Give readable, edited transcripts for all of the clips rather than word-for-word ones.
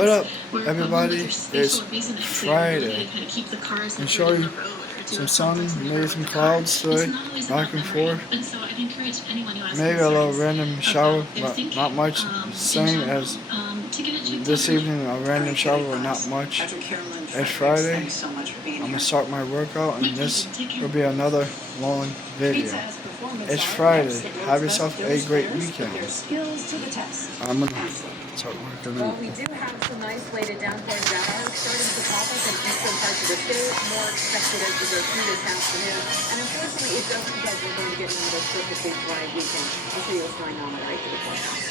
What up, everybody? It's Friday. Enjoy some sun, maybe some clouds today, back and forth. Maybe a little random shower, but not much. Same as this evening, a random shower, but not much. It's Friday. I'm gonna start my workout, and this will be another long video. It's Friday. Have yourself a great weekend. I'm gonna start working Well, out. we do have some isolated downpours that are starting to pop up in eastern parts of the state. More expected as we go through this afternoon. And unfortunately, it does look like we're going to get another perfectly dry weekend. I'll show you what's going on right to the forecast.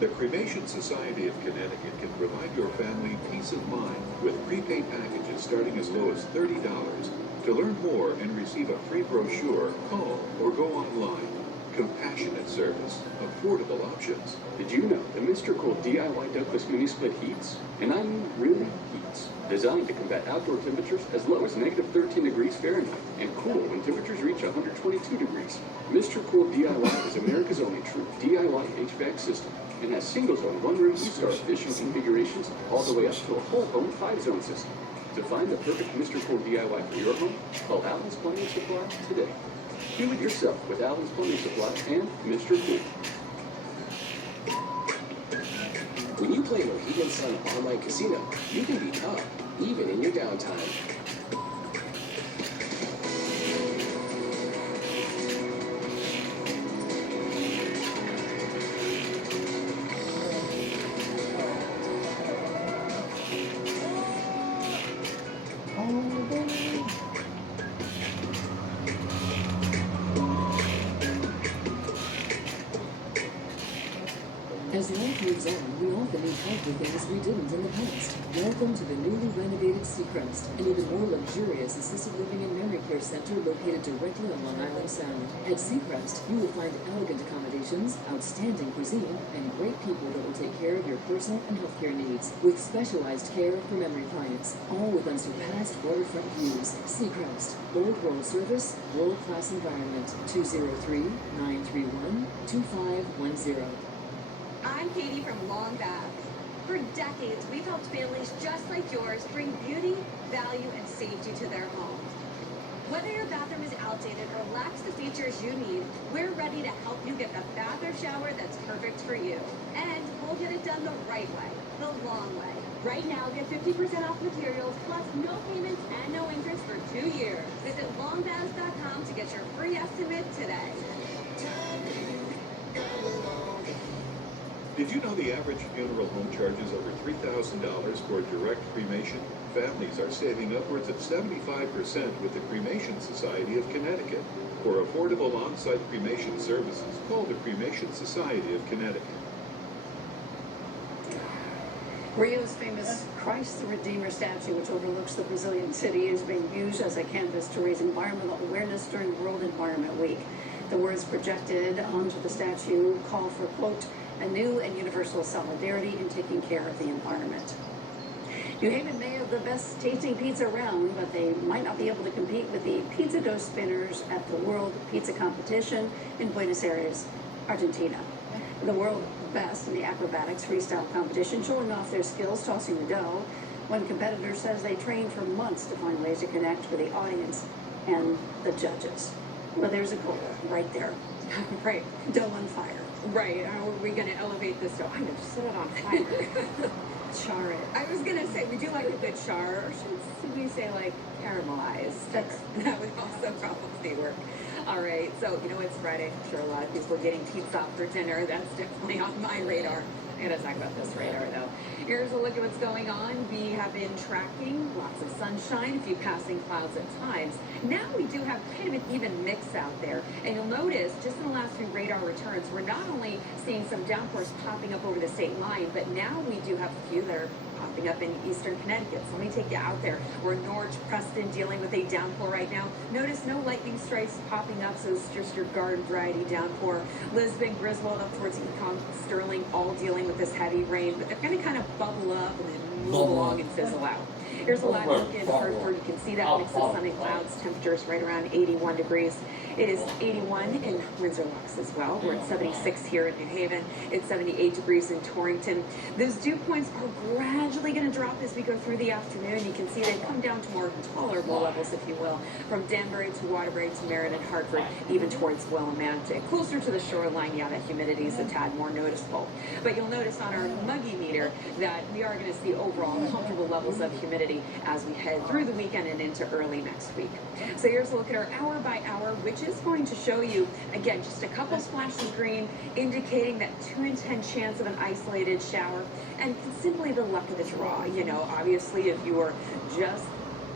The Cremation Society of Connecticut can provide your family peace of mind with prepaid packages starting as low as $30. To learn more and receive a free brochure, call or go online. Compassionate service, affordable options. Did you know that Mr. Cool DIY Douglas Mini Split heats? And I mean really heats. Designed to combat outdoor temperatures as low as negative 13 degrees Fahrenheit and cool when temperatures reach 122 degrees. Mr. Cool DIY is America's only true DIY HVAC system and has single-zone, one-room, two-star efficient configurations all the way up to a whole-home 5-zone system. To find the perfect Mr. Cool DIY for your home, call Allen's Plumbing Supply today. Do it yourself with Allen's Plumbing Supply and Mr. Cool. When you play Mohegan Sun Online Casino, you can be tough, even in your downtime. As life moves on, we often need help with things we didn't in the past. Welcome to the newly renovated Seacrest, an even more luxurious assisted living and memory care center located directly on Long Island Sound. At Seacrest, you will find elegant accommodations, outstanding cuisine, and great people that will take care of your personal and healthcare needs, with specialized care for memory clients, all with unsurpassed waterfront views. Seacrest, Old World Service, world-class environment. 203-931-2510. I'm Katie from Long Bath. For decades, we've helped families just like yours bring beauty, value, and safety to their homes. Whether your bathroom is outdated or lacks the features you need, we're ready to help you get the bath or shower that's perfect for you. And we'll get it done the right way, the long way. Right now, get 50% off materials, plus no payments and no interest for 2 years. Visit longbaths.com to get your free estimate today. Did you know the average funeral home charges over $3,000 for direct cremation? Families are saving upwards of 75% with the Cremation Society of Connecticut. For affordable on-site cremation services, call the Cremation Society of Connecticut. Rio's famous Christ the Redeemer statue, which overlooks the Brazilian city, is being used as a canvas to raise environmental awareness during World Environment Week. The words projected onto the statue call for, quote, a new and universal solidarity in taking care of the environment. New Haven may have the best tasting pizza around, but they might not be able to compete with the pizza dough spinners at the World Pizza Competition in Buenos Aires, Argentina. The world best in the acrobatics freestyle competition, showing off their skills tossing the dough. One competitor says they trained for months to find ways to connect with the audience and the judges. Well, there's a goal right there. Right. Dough on fire. Right. How are we going to elevate this dough? I know, set it on fire. Char it. I was going to say, we do like a good char, or should we say, like, caramelized? That would also probably work. All right, so, you know, it's Friday. I'm sure a lot of people are getting pizza for dinner. That's definitely on my radar. I gotta talk about this radar, though. Here's a look at what's going on. We have been tracking lots of sunshine, a few passing clouds at times. Now we do have kind of an even mix out there. And you'll notice, just in the last few radar returns, we're not only seeing some downpours popping up over the state line, but now we do have a few that are popping up in eastern Connecticut. So let me take you out there. We're in Norwich, Preston, dealing with a downpour right now. Notice no lightning strikes popping up, so it's just your garden variety downpour. Lisbon, Griswold, up towards Econ, Sterling, all dealing with this heavy rain, but they're going to kind of bubble up and then move along and fizzle out. Here's a live look in Hartford. You can see that mix of sun and clouds. Temperatures right around 81 degrees. It is 81 in Windsor Locks as well. We're at 76 here in New Haven. It's 78 degrees in Torrington. Those dew points are gradually going to drop as we go through the afternoon. You can see they come down to more tolerable levels, if you will, from Danbury to Waterbury to Meriden, Hartford, even towards Willimantic. Closer to the shoreline, yeah, that humidity is a tad more noticeable. But you'll notice on our muggy meter that we are going to see overall comfortable levels of humidity as we head through the weekend and into early next week. So here's a look at our hour by hour, which is going to show you, again, just a couple splashes of green, indicating that 2 in 10 chance of an isolated shower, and simply the luck of the draw. You know, obviously, if you are just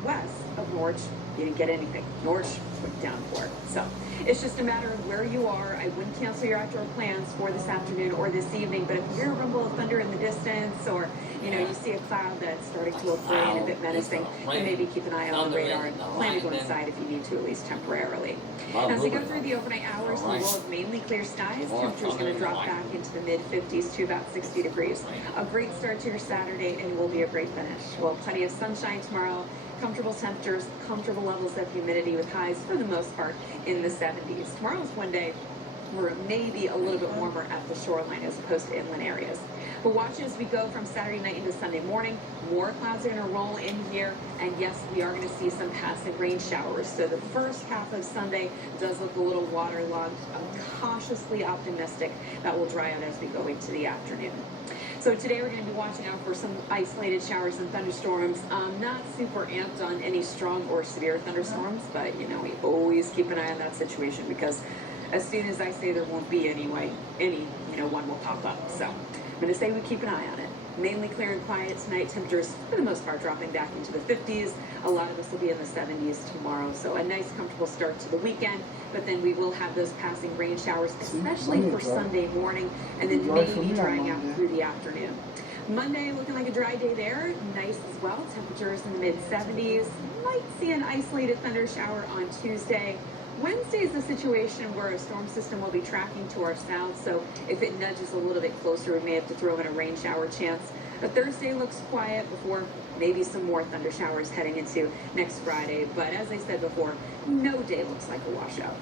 west of Norwich, you didn't get anything. Norwich went down for it. So it's just a matter of where you are. I wouldn't cancel your outdoor plans for this afternoon or this evening, but if you hear a rumble of thunder in the distance, or you see a cloud that's starting to look gray and a bit menacing, then maybe keep an eye on the radar and plan to go inside if you need to, at least temporarily. As we go through the overnight hours, we will have mainly clear skies. Temperature's going to drop back into the mid-50s to about 60 degrees. A great start to your Saturday, and it will be a great finish. Well, plenty of sunshine tomorrow. Comfortable temperatures, comfortable levels of humidity with highs for the most part in the 70s. Tomorrow's one day where it may be a little bit warmer at the shoreline as opposed to inland areas. But watch as we go from Saturday night into Sunday morning. More clouds are going to roll in here, and yes, we are going to see some passing rain showers. So the first half of Sunday does look a little waterlogged. I'm cautiously optimistic that will dry out as we go into the afternoon. So today we're going to be watching out for some isolated showers and thunderstorms. Not super amped on any strong or severe thunderstorms, but we always keep an eye on that situation, because as soon as I say there won't be any one will pop up. So I'm going to say we keep an eye on it. Mainly clear and quiet tonight. Temperatures, for the most part, dropping back into the 50s. A lot of us will be in the 70s tomorrow. So a nice, comfortable start to the weekend. But then we will have those passing rain showers, especially for Sunday morning, and then maybe drying out through the afternoon. Monday looking like a dry day there. Nice as well. Temperatures in the mid-70s. Might see an isolated thunder shower on Tuesday. Wednesday is a situation where a storm system will be tracking to our south, so if it nudges a little bit closer, we may have to throw in a rain shower chance. But Thursday looks quiet before maybe some more thunder showers heading into next Friday. But as I said before, no day looks like a washout.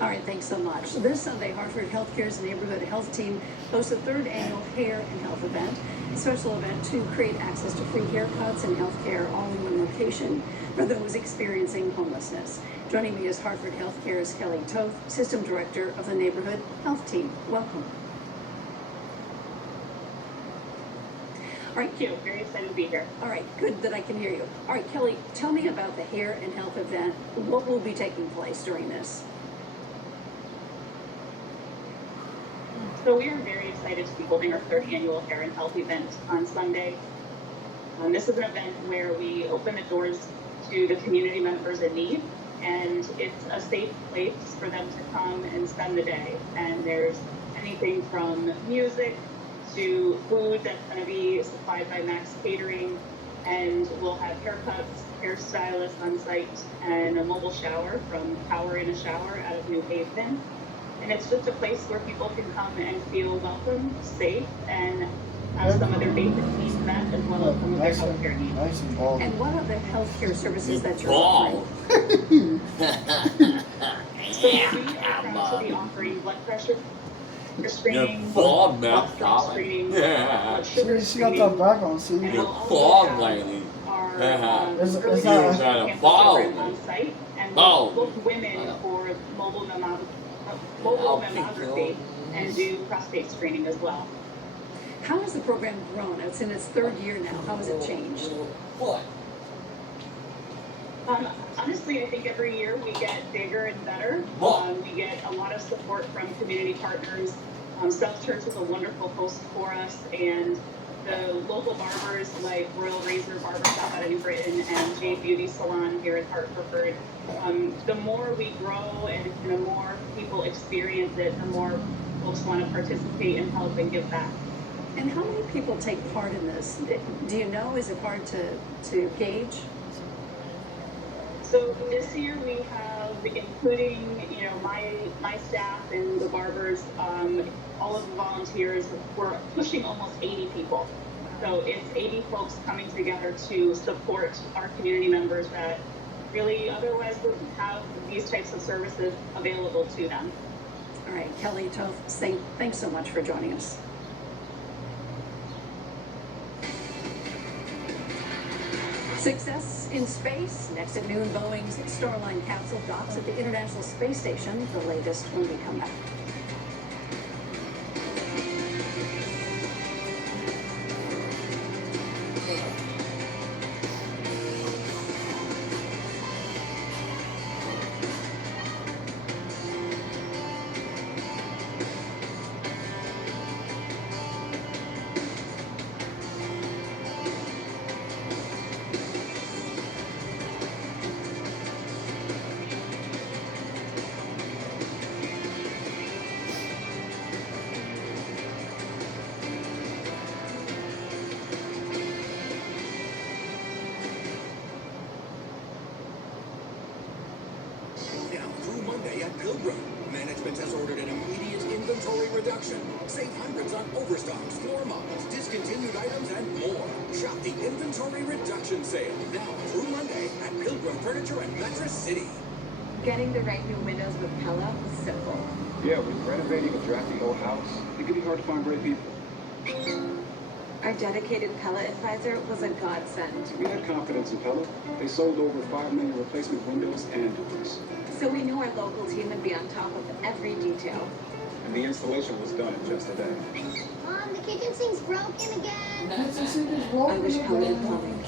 All right, thanks so much. This Sunday, Hartford Healthcare's Neighborhood Health Team hosts a 3rd annual Hair and Health event. A special event to create access to free haircuts and health care all in one location for those experiencing homelessness. Joining me is Hartford Healthcare's Kelly Toth, System Director of the Neighborhood Health Team. Welcome. All right, Thank you. Very excited to be here. All right, good that I can hear you. All right, Kelly, tell me about the Hair and Health event. What will be taking place during this? So we are very excited to be holding our 3rd annual Hair and Health event on Sunday. This is an event where we open the doors to the community members in need, and it's a safe place for them to come and spend the day. And there's anything from music to food that's going to be supplied by Max Catering, and we'll have haircuts, hairstylists on site, and a mobile shower from Power in a Shower out of New Haven. And it's just a place where people can come and feel welcome, safe, and have some of their basic needs met, as well as some of their healthcare needs. Nice and bald. And what are the healthcare services that you're offering? So we are proud to be offering blood pressure screening, bald blood mouth, pressure screening, blood See, sugar she got screening, that back on, see? and we'll also bald have lady. our It's early not- detection Got a cancer bald program on site, and bald. we'll book women for mobile mammography and do prostate screening as well. How has the program grown? It's in its 3rd year now. How has it changed? What? Honestly, I think every year we get bigger and better. We get a lot of support from community partners. South Church is a wonderful host for us, and the local barbers like Royal Razor Barbershop out of New Britain and J Beauty Salon here in Hartford. The more we grow and the more people experience it, the more folks want to participate and help and give back. And how many people take part in this? Do you know? Is it hard to gauge? So this year we have, including my staff and the barbers, all of the volunteers, we're pushing almost 80 people. So it's 80 folks coming together to support our community members that really otherwise wouldn't have these types of services available to them. All right, Kelly Toth, thanks so much for joining us. Success in space. Next at noon, Boeing's Starline capsule docks at the International Space Station. The latest when we come back. Pilgrim. Management has ordered an immediate inventory reduction. Save hundreds on overstocks, floor models, discontinued items, and more. Shop the inventory reduction sale now through Monday at Pilgrim Furniture and Mattress City. Getting the right new windows with Pella was simple. Yeah, with renovating a drafty old house, it can be hard to find great people. Our dedicated Pella advisor was a godsend. We had confidence in Pella. They sold over 5 million replacement windows and doors. So we knew our local team would be on top of every detail. And the installation was done in just a day. Mom, the kitchen sink's broken again. I wish Pella had plumbing.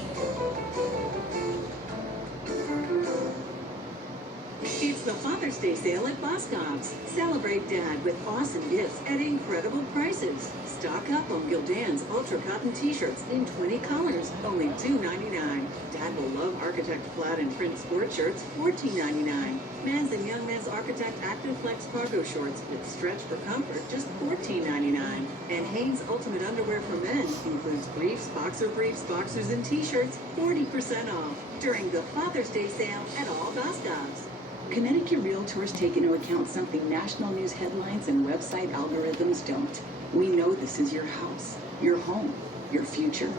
It's the Father's Day sale at Boscov's. Celebrate Dad with awesome gifts at incredible prices. Stock up on Gildan's Ultra Cotton T-shirts in 20 colors, only $2.99. Dad will love Architect Flat and Print Sport shirts, $14.99. Men's and Young Men's Architect Active Flex Cargo Shorts with stretch for comfort, just $14.99. And Hanes Ultimate Underwear for Men includes briefs, boxers, and T-shirts, 40% off during the Father's Day sale at all Boscov's. Connecticut Realtors take into account something national news headlines and website algorithms don't. We know this is your house, your home, your future.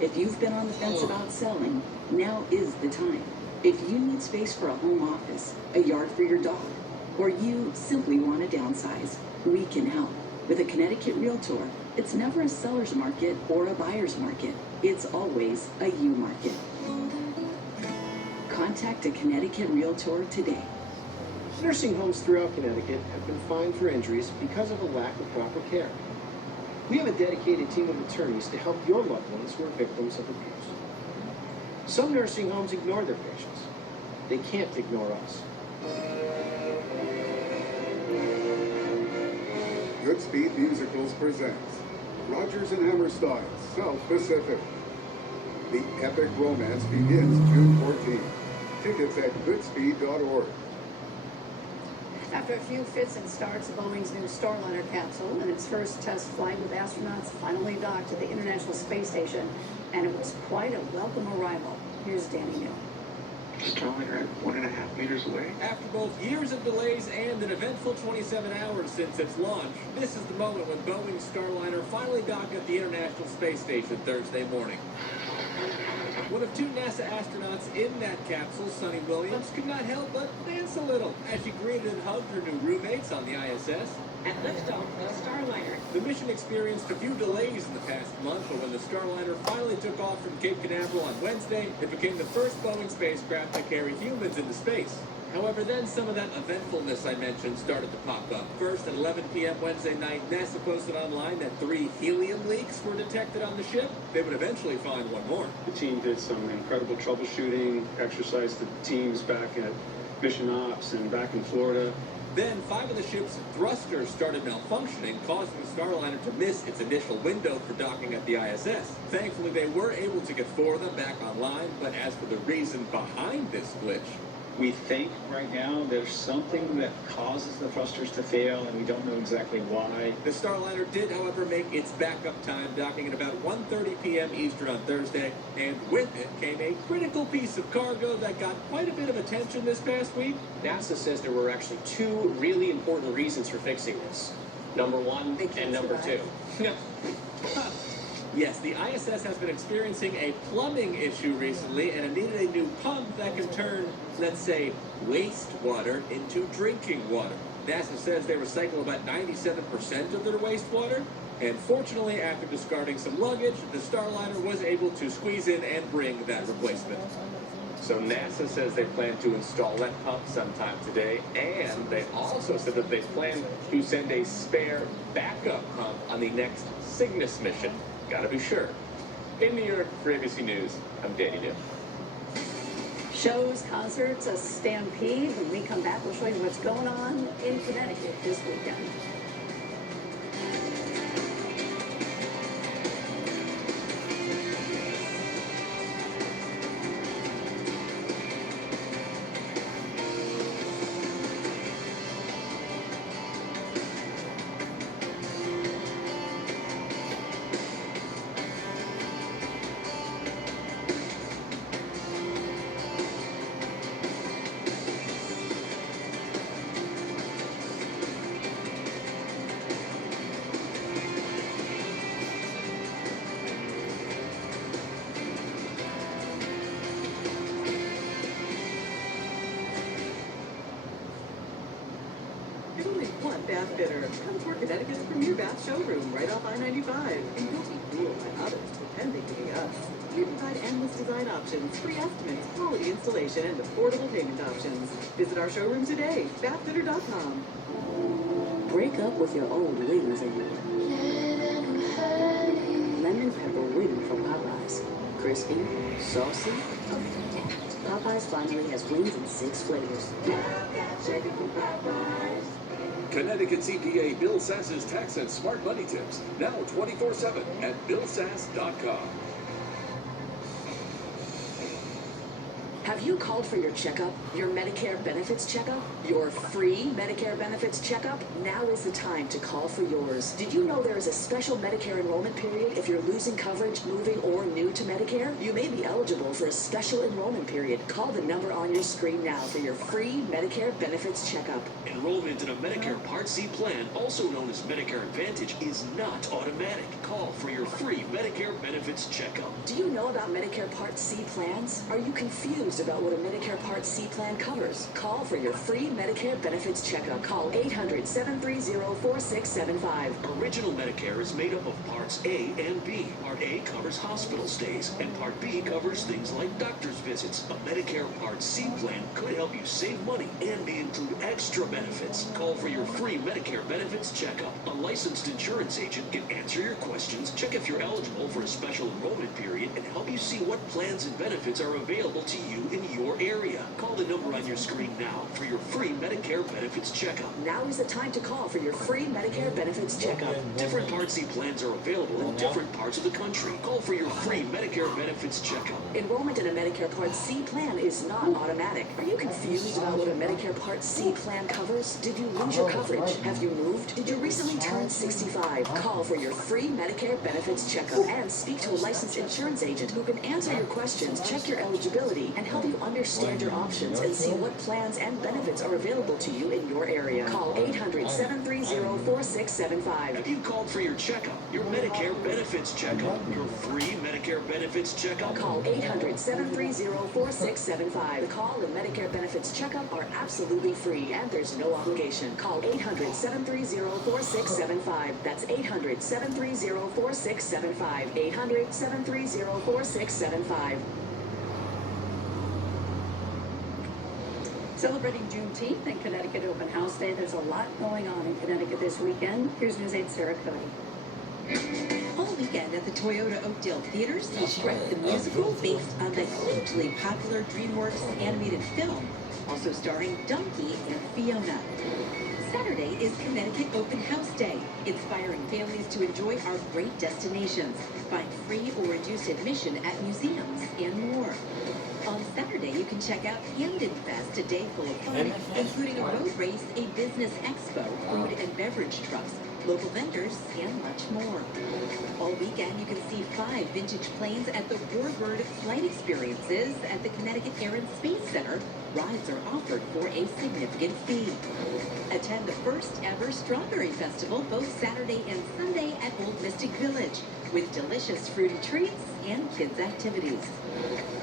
If you've been on the fence about selling, now is the time. If you need space for a home office, a yard for your dog, or you simply want to downsize, we can help. With a Connecticut Realtor, it's never a seller's market or a buyer's market. It's always a you market. Contact a Connecticut Realtor today. Nursing homes throughout Connecticut have been fined for injuries because of a lack of proper care. We have a dedicated team of attorneys to help your loved ones who are victims of abuse. Some nursing homes ignore their patients. They can't ignore us. Goodspeed Musicals presents Rodgers and Hammerstein's South Pacific. The epic romance begins June 14th. Tickets at goodspeed.org. After a few fits and starts, Boeing's new Starliner capsule and its first test flight with astronauts finally docked at the International Space Station, and it was quite a welcome arrival. Here's Danny Neal. Starliner at 1.5 meters away. After both years of delays and an eventful 27 hours since its launch, this is the moment when Boeing's Starliner finally docked at the International Space Station Thursday morning. One of 2 NASA astronauts in that capsule, Sunny Williams, could not help but dance a little as she greeted and hugged her new roommates on the ISS. At liftoff, the Starliner. The mission experienced a few delays in the past month, but when the Starliner finally took off from Cape Canaveral on Wednesday, it became the first Boeing spacecraft to carry humans into space. However, then some of that eventfulness I mentioned started to pop up. First, at 11 p.m. Wednesday night, NASA posted online that 3 helium leaks were detected on the ship. They would eventually find one more. The team did some incredible troubleshooting, exercised the teams back at Mission Ops and back in Florida. Then 5 of the ship's thrusters started malfunctioning, causing the Starliner to miss its initial window for docking at the ISS. Thankfully, they were able to get 4 of them back online, but as for the reason behind this glitch, we think right now there's something that causes the thrusters to fail, and we don't know exactly why. The Starliner did, however, make its backup time, docking at about 1:30 p.m. Eastern on Thursday, and with it came a critical piece of cargo that got quite a bit of attention this past week. NASA says there were actually 2 really important reasons for fixing this. Number 1 and number 2. Yes, the ISS has been experiencing a plumbing issue recently, and it needed a new pump that can turn, let's say, wastewater into drinking water. NASA says they recycle about 97% of their wastewater, and fortunately, after discarding some luggage, the Starliner was able to squeeze in and bring that replacement. So NASA says they plan to install that pump sometime today, and they also said that they plan to send a spare backup pump on the next Cygnus mission. Gotta be sure. In New York, for ABC News, I'm Danny Dim. Shows, concerts, a stampede. When we come back, we'll show you what's going on in Connecticut this weekend. There's only one bath fitter. Come tour Connecticut's premier bath showroom right off I-95. And you'll be fooled by others pretending to be us. We provide endless design options, free estimates, quality installation, and affordable payment options. Visit our showroom today, bathfitter.com. Break up with your old wings and lemon pepper wing from Popeyes. Crispy, saucy. Popeyes finally has wings in 6 flavors. Connecticut CPA Bill Sass's tax and smart money tips. Now 24/7 at BillSass.com. Have you called for your checkup? Your Medicare benefits checkup? Your free Medicare benefits checkup? Now is the time to call for yours. Did you know there is a special Medicare enrollment period if you're losing coverage, moving, or new to Medicare? You may be eligible for a special enrollment period. Call the number on your screen now for your free Medicare benefits checkup. Enrollment in a Medicare Part C plan, also known as Medicare Advantage, is not automatic. Call for your free Medicare benefits checkup. Do you know about Medicare Part C plans? Are you confused about what a Medicare Part C plan covers? Call for your free Medicare benefits checkup. Call 800-730-4675. Original Medicare is made up of Parts A and B. Part A covers hospital stays, and Part B covers things like doctor's visits. A Medicare Part C plan could help you save money and may include extra benefits. Call for your free Medicare benefits checkup. A licensed insurance agent can answer your questions, check if you're eligible for a special enrollment period, and help you see what plans and benefits are available to you in your area. Call the number on your screen now for your free Medicare benefits checkup. Now is the time to call for your free Medicare benefits checkup. Different Part C plans are available in different parts of the country. Call for your free Medicare benefits checkup. Enrollment in a Medicare Part C plan is not automatic. Are you confused about what a Medicare Part C plan covers? Did you lose your coverage? Have you moved? Did you recently turn 65? Call for your free Medicare benefits checkup and speak to a licensed insurance agent who can answer your questions, check your eligibility, and help you understand your options and see what plans and benefits are available to you in your area. Call 800-730-4675. Have you called for your checkup, your Medicare benefits checkup, your free Medicare benefits checkup? Call 800-730-4675. The call and Medicare benefits checkup are absolutely free and there's no obligation. Call 800-730-4675. That's 800-730-4675. 800-730-4675. Celebrating Juneteenth and Connecticut Open House Day, there's a lot going on in Connecticut this weekend. Here's News 8 Sarah Cody. All weekend at the Toyota Oakdale Theaters, the Shrek the Musical, based on the hugely popular DreamWorks animated film, also starring Donkey and Fiona. Saturday is Connecticut Open House Day, inspiring families to enjoy our great destinations. Find free or reduced admission at museums and more. On Saturday, you can check out Camden Fest, a day full of fun, including a road race, a business expo, food and beverage trucks, local vendors, and much more. All weekend, you can see 5 vintage planes at the Warbird Flight Experiences at the Connecticut Air and Space Center. Rides are offered for a significant fee. Attend the first ever Strawberry Festival both Saturday and Sunday at Old Mystic Village. with delicious fruity treats and kids' activities.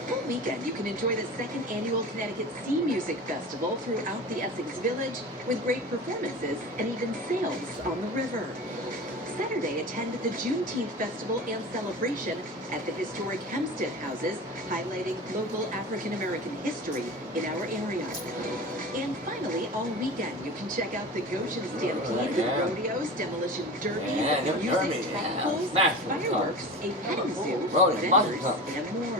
All weekend, you can enjoy the second annual Connecticut Sea Music Festival throughout the Essex Village with great performances and even sails on the river. Saturday, attend the Juneteenth Festival and celebration at the historic Hempstead Houses, highlighting local African-American history in our area. And finally, all weekend, you can check out the Goshen Stampede with rodeos, demolition derbies, music, poles, fireworks, a petting zoo, vendors, and more.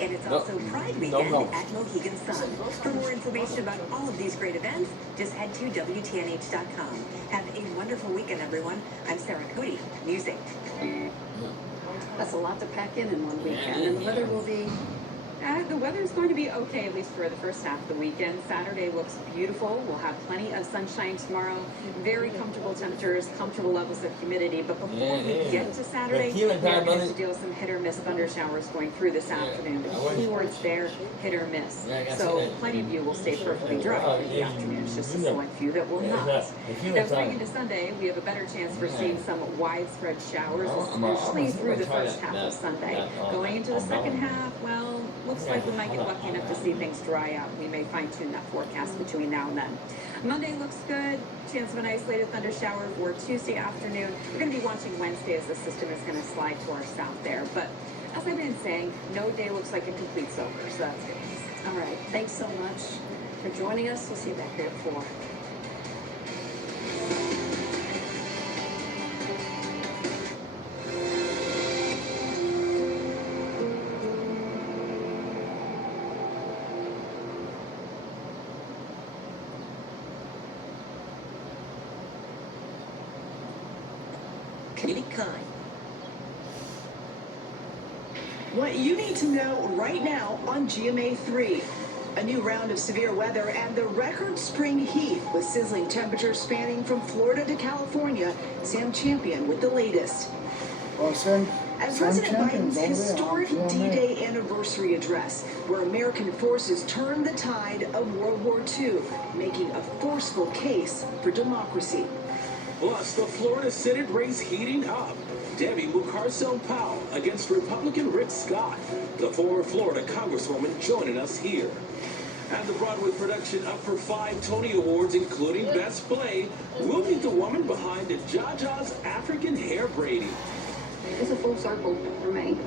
And it's also Pride Weekend at Mohegan Sun. For more information about all of these great events, just head to WTNH.com. Have a wonderful weekend, everyone. I'm Sarah Cody, News 8. That's a lot to pack in one weekend, and the weather will be... The weather's going to be okay, at least for the first half of the weekend. Saturday looks beautiful. We'll have plenty of sunshine tomorrow. Very comfortable temperatures, comfortable levels of humidity. But before we get to Saturday, we're going to have to deal with some hit-or-miss thunder showers going through this afternoon. The keywords there, hit or miss. So plenty of you will stay perfectly dry in the afternoon. It's just a select few that will not. Now, going into Sunday, we have a better chance for seeing some widespread showers, especially through the first half of Sunday. Going into the second half, well, looks like we might get lucky enough to see things dry out. We may fine-tune that forecast between now and then. Monday looks good. Chance of an isolated thunder shower for Tuesday afternoon. We're going to be watching Wednesday as the system is going to slide to our south there. But as I've been saying, no day looks like a complete soaker, so that's good. All right. Thanks so much for joining us. We'll see you back here at 4. Be kind. What you need to know right now on GMA 3. A new round of severe weather and the record spring heat with sizzling temperatures spanning from Florida to California. Sam Champion with the latest. Awesome. As President Biden's historic D-Day anniversary address, where American forces turned the tide of World War II, making a forceful case for democracy. Plus, the Florida Senate race heating up. Debbie Mucarsel-Powell against Republican Rick Scott, the former Florida Congresswoman, joining us here. And the Broadway production up for 5 Tony Awards, including Best Play. We'll meet the woman behind the Jaja's African hair braiding. It's a full circle for me.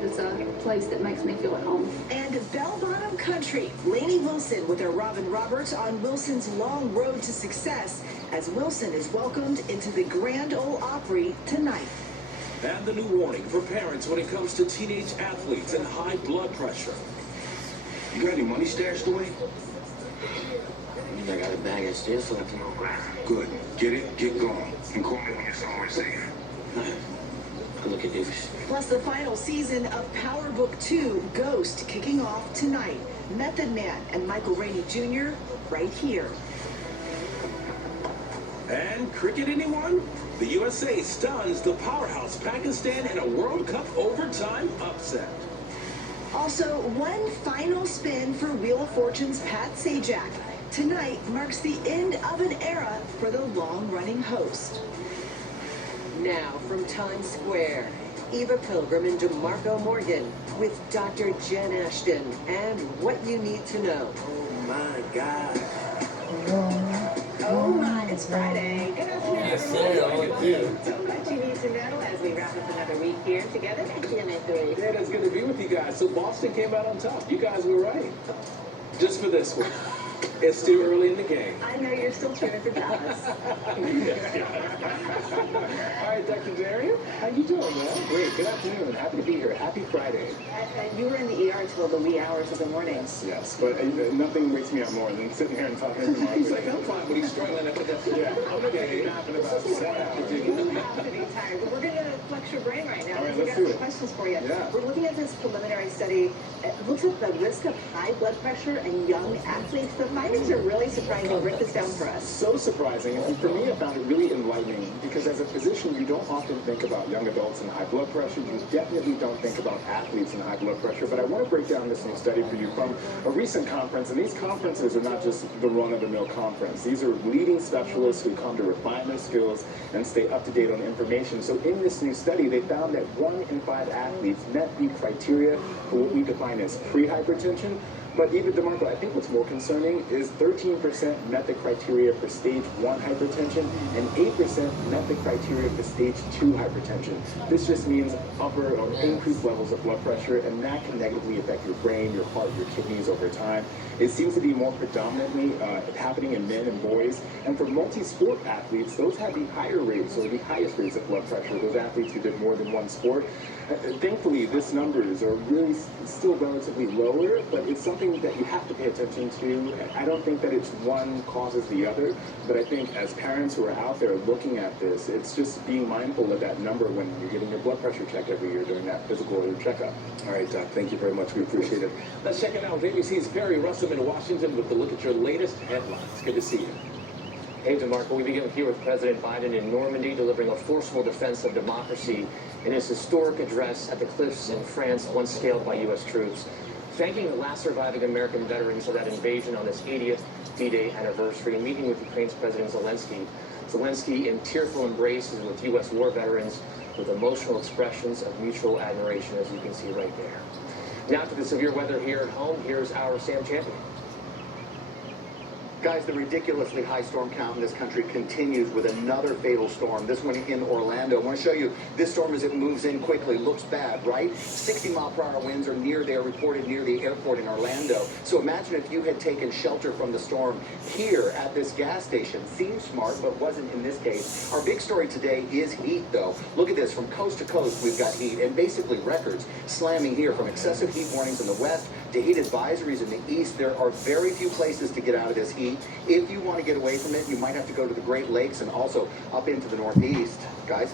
It's a place that makes me feel at home. And Bell Bottom Country, Lainey Wilson with her Robin Roberts on Wilson's long road to success as Wilson is welcomed into the Grand Ole Opry tonight. And the new warning for parents when it comes to teenage athletes and high blood pressure. You got any money stashed away? I got a bag of stairs full of kilograms. Good. Get it, get going, and call me when you're somewhere safe. I look at this. Plus the final season of Power Book 2, Ghost, kicking off tonight. Method Man and Michael Rainey Jr. right here. And cricket, anyone? The USA stuns the powerhouse Pakistan in a World Cup overtime upset. Also, one final spin for Wheel of Fortune's Pat Sajak. Tonight marks the end of an era for the long-running host. Now from Times Square, Eva Pilgrim and DeMarco Morgan with Dr. Jen Ashton and What You Need to Know. Oh my God. Oh my, it's Friday. Good afternoon, everyone. So much you need to know as we wrap up another week here together at GMA 3. Yeah, it's good to be with you guys. So Boston came out on top. You guys were right. Just for this one. It's still early in the game. I know you're still cheering for Dallas. All right, Dr. Darian, how you doing, man? Great. Good afternoon. Happy to be here. Happy Friday. You were in the ER until the wee hours of the morning. Yes, but nothing wakes me up more than sitting here and talking to Mark. He's like, I'm fine, but he's struggling after that. Yeah, I'm going to take a nap in about 7 hours. You have to be tired, but we're going to flex your brain right now. All right, We let's got do some it. questions for you. Yeah. We're looking at this preliminary study. It looks at the risk of high blood pressure in young athletes so findings are really surprising. Break this down for us. So surprising, and for me, I found it really enlightening because as a physician, you don't often think about young adults and high blood pressure. You definitely don't think about athletes and high blood pressure. But I want to break down this new study for you from a recent conference, and these conferences are not just the run-of-the-mill conference. These are leading specialists who come to refine their skills and stay up to date on information. So in this new study, they found that 1 in 5 athletes met the criteria for what we define as pre-hypertension. But even DeMarco, I think what's more concerning is 13% met the criteria for stage 1 hypertension and 8% met the criteria for stage 2 hypertension. This just means upper or increased levels of blood pressure, and that can negatively affect your brain, your heart, your kidneys over time. It seems to be more predominantly happening in men and boys. And for multi-sport athletes, those have the higher rates or the highest rates of blood pressure, those athletes who did more than one sport. Thankfully, these numbers are really still relatively lower, but it's something that you have to pay attention to. I don't think that it's one causes the other, but I think as parents who are out there looking at this, it's just being mindful of that number when you're getting your blood pressure checked every year during that physical checkup. All right, Doc, thank you very much. We appreciate it. Let's check it out. ABC's Perry Russell in Washington with a look at your latest headlines. Good to see you. Hey, DeMarco, we begin here with President Biden in Normandy delivering a forceful defense of democracy in his historic address at the cliffs in France, once scaled by U.S. troops, thanking the last surviving American veterans of that invasion on this 80th D-Day anniversary, and meeting with Ukraine's President Zelensky. Zelensky in tearful embraces with U.S. war veterans with emotional expressions of mutual admiration, as you can see right there. Now to the severe weather here at home. Here's our Sam Champion. Guys, the ridiculously high storm count in this country continues with another fatal storm, this one in Orlando. I want to show you this storm as it moves in quickly. Looks bad, right? 60-mile-per-hour winds are reported near the airport in Orlando. So imagine if you had taken shelter from the storm here at this gas station. Seems smart, but wasn't in this case. Our big story today is heat, though. Look at this. From coast to coast, we've got heat, and basically records slamming here, from excessive heat warnings in the west to heat advisories in the east. There are very few places to get out of this heat. If you want to get away from it, you might have to go to the Great Lakes and also up into the Northeast. Guys?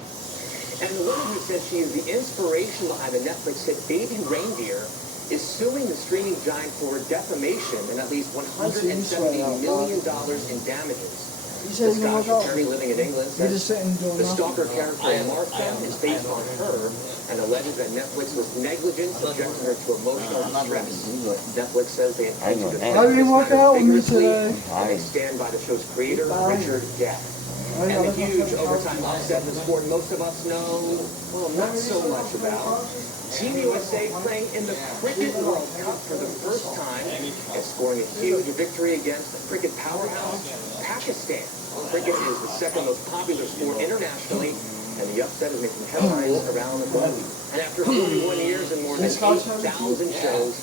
And the woman who says she is the inspiration behind the Netflix hit Baby Reindeer is suing the streaming giant for defamation and at least $170 million in damages. The Scottish attorney living in England says the stalker character Martha is based on her and alleges that Netflix was negligent, subjecting her to emotional distress. Netflix says they intend to defend this matter vigorously, and they stand by the show's creator, Richard Gadd. And the huge overtime upset in the sport most of us know, well, not so much about. Team USA playing in the Cricket World Cup for the first time and scoring a huge victory against the cricket powerhouse, Pakistan. Cricket is the second most popular sport internationally, and the upset is making headlines around the globe. And after 41 years and more than 8,000 shows,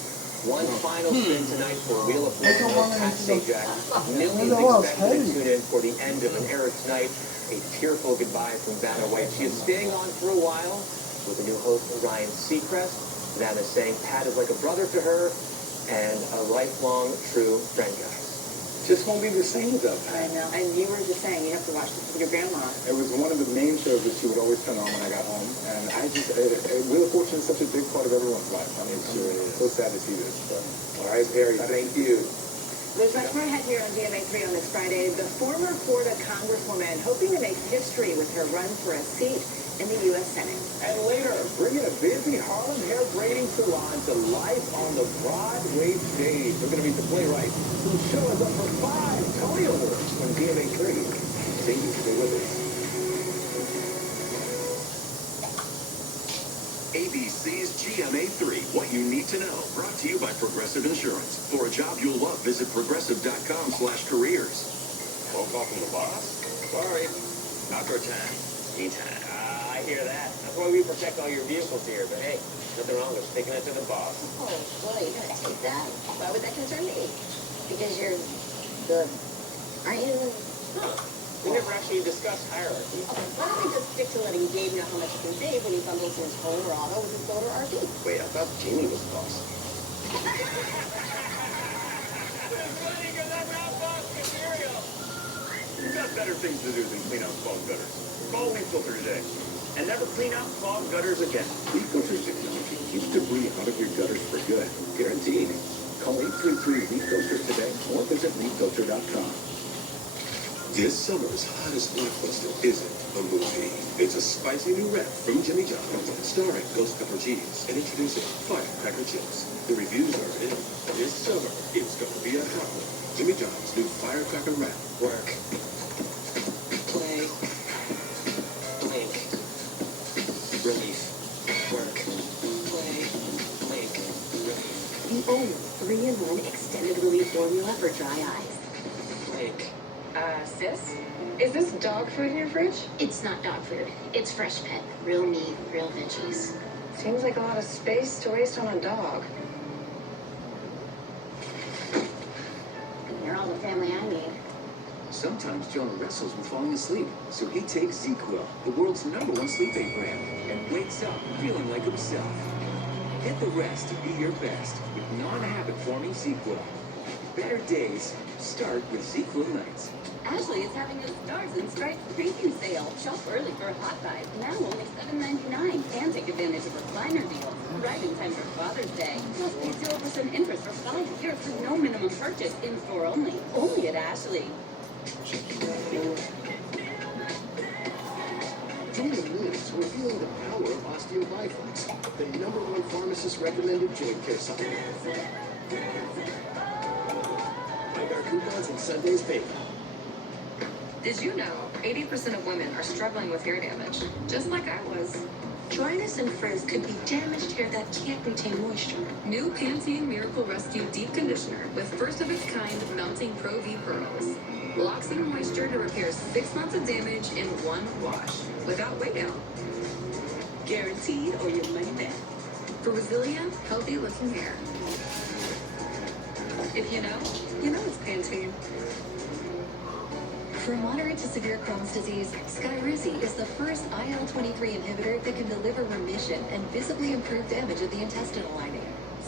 one final spin tonight for Wheel of Fortune with Pat Sajak. Millions expected to tune in for the end of an era tonight. A tearful goodbye from Vanna White. She is staying on for a while with the new host Ryan Seacrest. Vanna saying Pat is like a brother to her and a lifelong true friend, guys. Just won't be the same without Pat. I know. And you were just saying you have to watch this with your grandma. It was one of the main shows that she would always turn on when I got home. And I just, Wheel of Fortune is such a big part of everyone's life. I mean, it's so sad to see this. But. All right, Perry, thank you. There's much more ahead here on GMA3 on this Friday. The former Florida Congresswoman hoping to make history with her run for a seat in the U.S. Senate. And later, bringing a busy Harlem hair braiding salon to life on the Broadway stage. We're going to meet the playwright who shows up for 5 Tony Awards on GMA3. Stay with us. ABC's GMA3, what you need to know. Brought to you by Progressive Insurance. For a job you'll love, visit progressive.com/careers. Won't talk to the boss? Sorry. Outdoor time. Anytime. I hear that. That's why we protect all your vehicles here. But hey, nothing wrong with taking it to the boss. Oh, boy, you gotta take that. Why would that concern me? Because you're good. Aren't you? Huh. We never actually discussed hierarchy. Okay, why don't we just stick to letting Gabe know how much he can save when he bundles his home or auto with his boat or RV? Wait, I thought Jamie was the boss. You've got better things to do than clean out clogged gutters. Call Leaf Filter today. And never clean out clogged gutters again. Leaf Filter technology keeps debris out of your gutters for good. Guaranteed. Call 833-REFILTER today or visit refilter.com. This summer's hottest blockbuster isn't a movie. It's a spicy new wrap from Jimmy John's, starring ghost pepper cheese and introducing firecracker chips. The reviews are in. This summer, it's going to be a hot one. Jimmy John's new firecracker wrap. Work. Play. Blink. Relief. Work. Play. Blink. Relief. The only 3-in-1 extended relief formula for dry eyes. Blink. Sis? Is this dog food in your fridge? It's not dog food. It's fresh pet. Real meat, real veggies. Seems like a lot of space to waste on a dog. You're all the family I need. Sometimes Jonah wrestles with falling asleep, so he takes ZzzQuil, the world's #1 sleep aid brand, and wakes up feeling like himself. Get the rest to be your best with non-habit-forming ZzzQuil. Better days start with ZzzQuil nights. Ashley is having a Stars and Stripes preview sale. Shop early for a hot buy. Now only $7.99. And take advantage of recliner deals. Right in time for Father's Day. Plus pay 0% interest for 5 years with no minimum purchase. In store only. Only at Ashley. Join Liz revealing the power of OsteoBiflex, the #1 pharmacist-recommended joint care supplement. Find our coupons and Sunday's paper. Did you know 80% of women are struggling with hair damage? Just like I was. Dryness and frizz could be damaged hair that can't retain moisture. New Pantene Miracle Rescue Deep Conditioner with first-of-its-kind Melting Pro V Pearls. Locks in moisture to repair 6 months of damage in 1 wash without weight out. Guaranteed or your money back. For resilient, healthy-looking hair. If you know it's Pantene. For moderate to severe Crohn's disease, Skyrizi is the first IL-23 inhibitor that can deliver remission and visibly improve damage of the intestinal lining.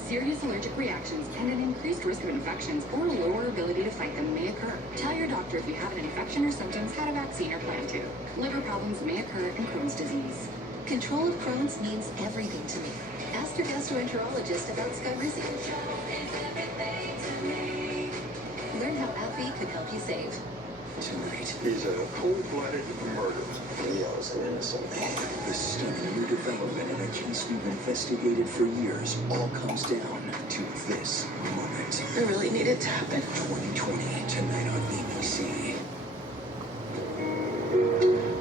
Serious allergic reactions and an increased risk of infections or a lower ability to fight them may occur. Tell your doctor if you have an infection or symptoms, had a vaccine or plan to. Liver problems may occur in Crohn's disease. Control of Crohn's means everything to me. Ask your gastroenterologist about Skyrizi. Learn how AbbVie could help you save. Tonight is a cold-blooded murder. Leo's an innocent man. The stunning new development in a case we've investigated for years all comes down to this moment. It really needed to happen. 2020, tonight on ABC.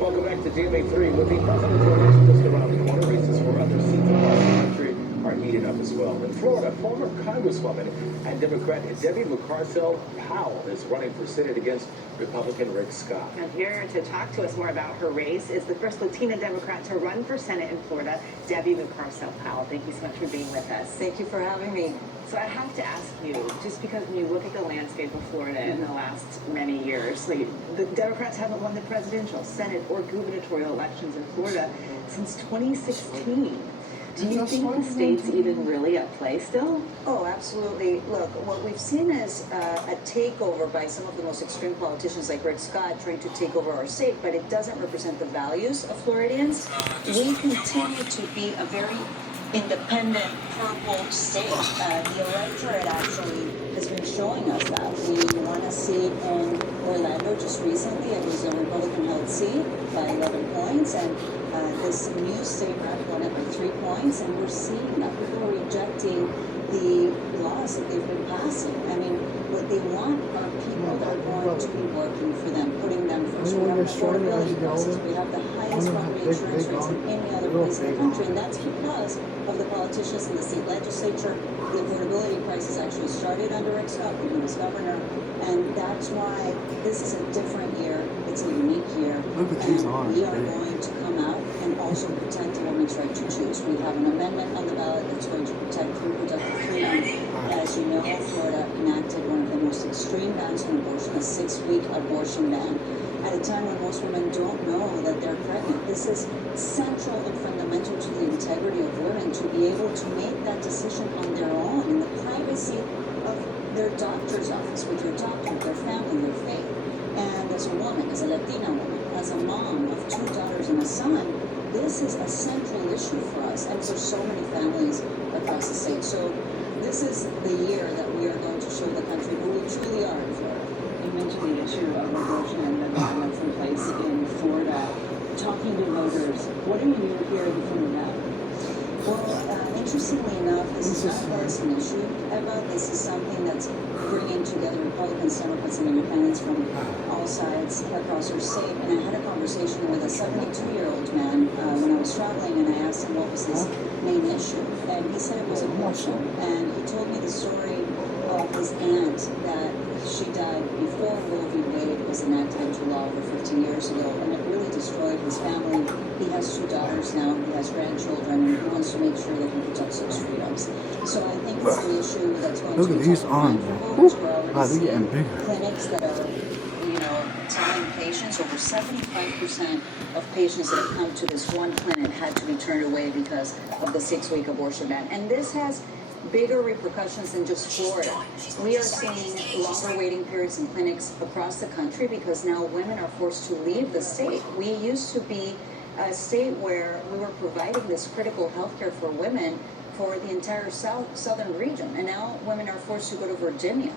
Welcome back to GMA3. With the presidential election just around the corner, races for other seats across the country are heating up as well. In Florida, former Congresswoman and Democrat Debbie McCarcel-Powell is running for Senate against Republican Rick Scott. And here to talk to us more about her race is the first Latina Democrat to run for Senate in Florida, Debbie McCarcel-Powell. Thank you so much for being with us. Thank you for having me. So I have to ask you, just because when you look at the landscape of Florida in the last many years, like, the Democrats haven't won the presidential, Senate, or gubernatorial elections in Florida since 2016. Do you think the state's even really at play still? Oh, absolutely. Look, what we've seen is a takeover by some of the most extreme politicians like Rick Scott trying to take over our state, but it doesn't represent the values of Floridians. We continue to be a very independent, purple state. The electorate actually has been showing us that. We won a seat in Orlando just recently. It was a Republican-held seat by 11 points, and this new state rep won it by 3 points, and we're seeing that people are rejecting the laws that they've been passing. I mean, what they want are people that are going to be working for them, putting them first. We have affordability prices. We have the highest property insurance rates in any other place in the country, and that's because of the politicians in the state legislature. The affordability prices actually started under Rick Scott when he was governor, and that's why this is a different year. It's a unique year, and we are going to come out and also protect a woman's right to choose. We have an amendment on the ballot that's going to protect reproductive freedom. As you know, Florida enacted one of the most extreme bans on abortion, a 6-week abortion ban, at a time when most women don't know that they're pregnant. This is central and fundamental to the integrity of women to be able to make that decision on their own in the privacy of their doctor's office, with your doctor, their family, their faith. And as a woman, as a Latina woman, as a mom of 2 daughters and a son, this is a central issue for us and for so many families across the state. So this This is the year that we are going to show the country who we truly are in Florida. You mentioned the issue of abortion and the ban that's in place in Florida. Talking to voters, what are you hearing from them? Well, interestingly enough, this is not always an issue, Eva. This is something that's bringing together Republicans, Democrats, and Independents from all sides across our state. And I had a conversation with a 72-year-old man when I was traveling, and I asked him what was his main issue. And he said it was abortion. And he told me the story of his aunt that she died before Roe v. Wade was enacted into law over 15 years ago, and it really destroyed his family. He has 2 daughters now, he has grandchildren, and he wants to make sure that he protects those freedoms. So I think it's an issue that's going Look to at be these tough arms, for man. voters. We're already Wow, they're getting seeing bigger. clinics that are, telling patients, over 75% of patients that have come to this one clinic had to be turned away because of the 6-week abortion ban. And this has bigger repercussions than just Florida. We are seeing longer waiting periods in clinics across the country because now women are forced to leave the state. We used to be a state where we were providing this critical health care for women for the entire southern region, and now women are forced to go to Virginia.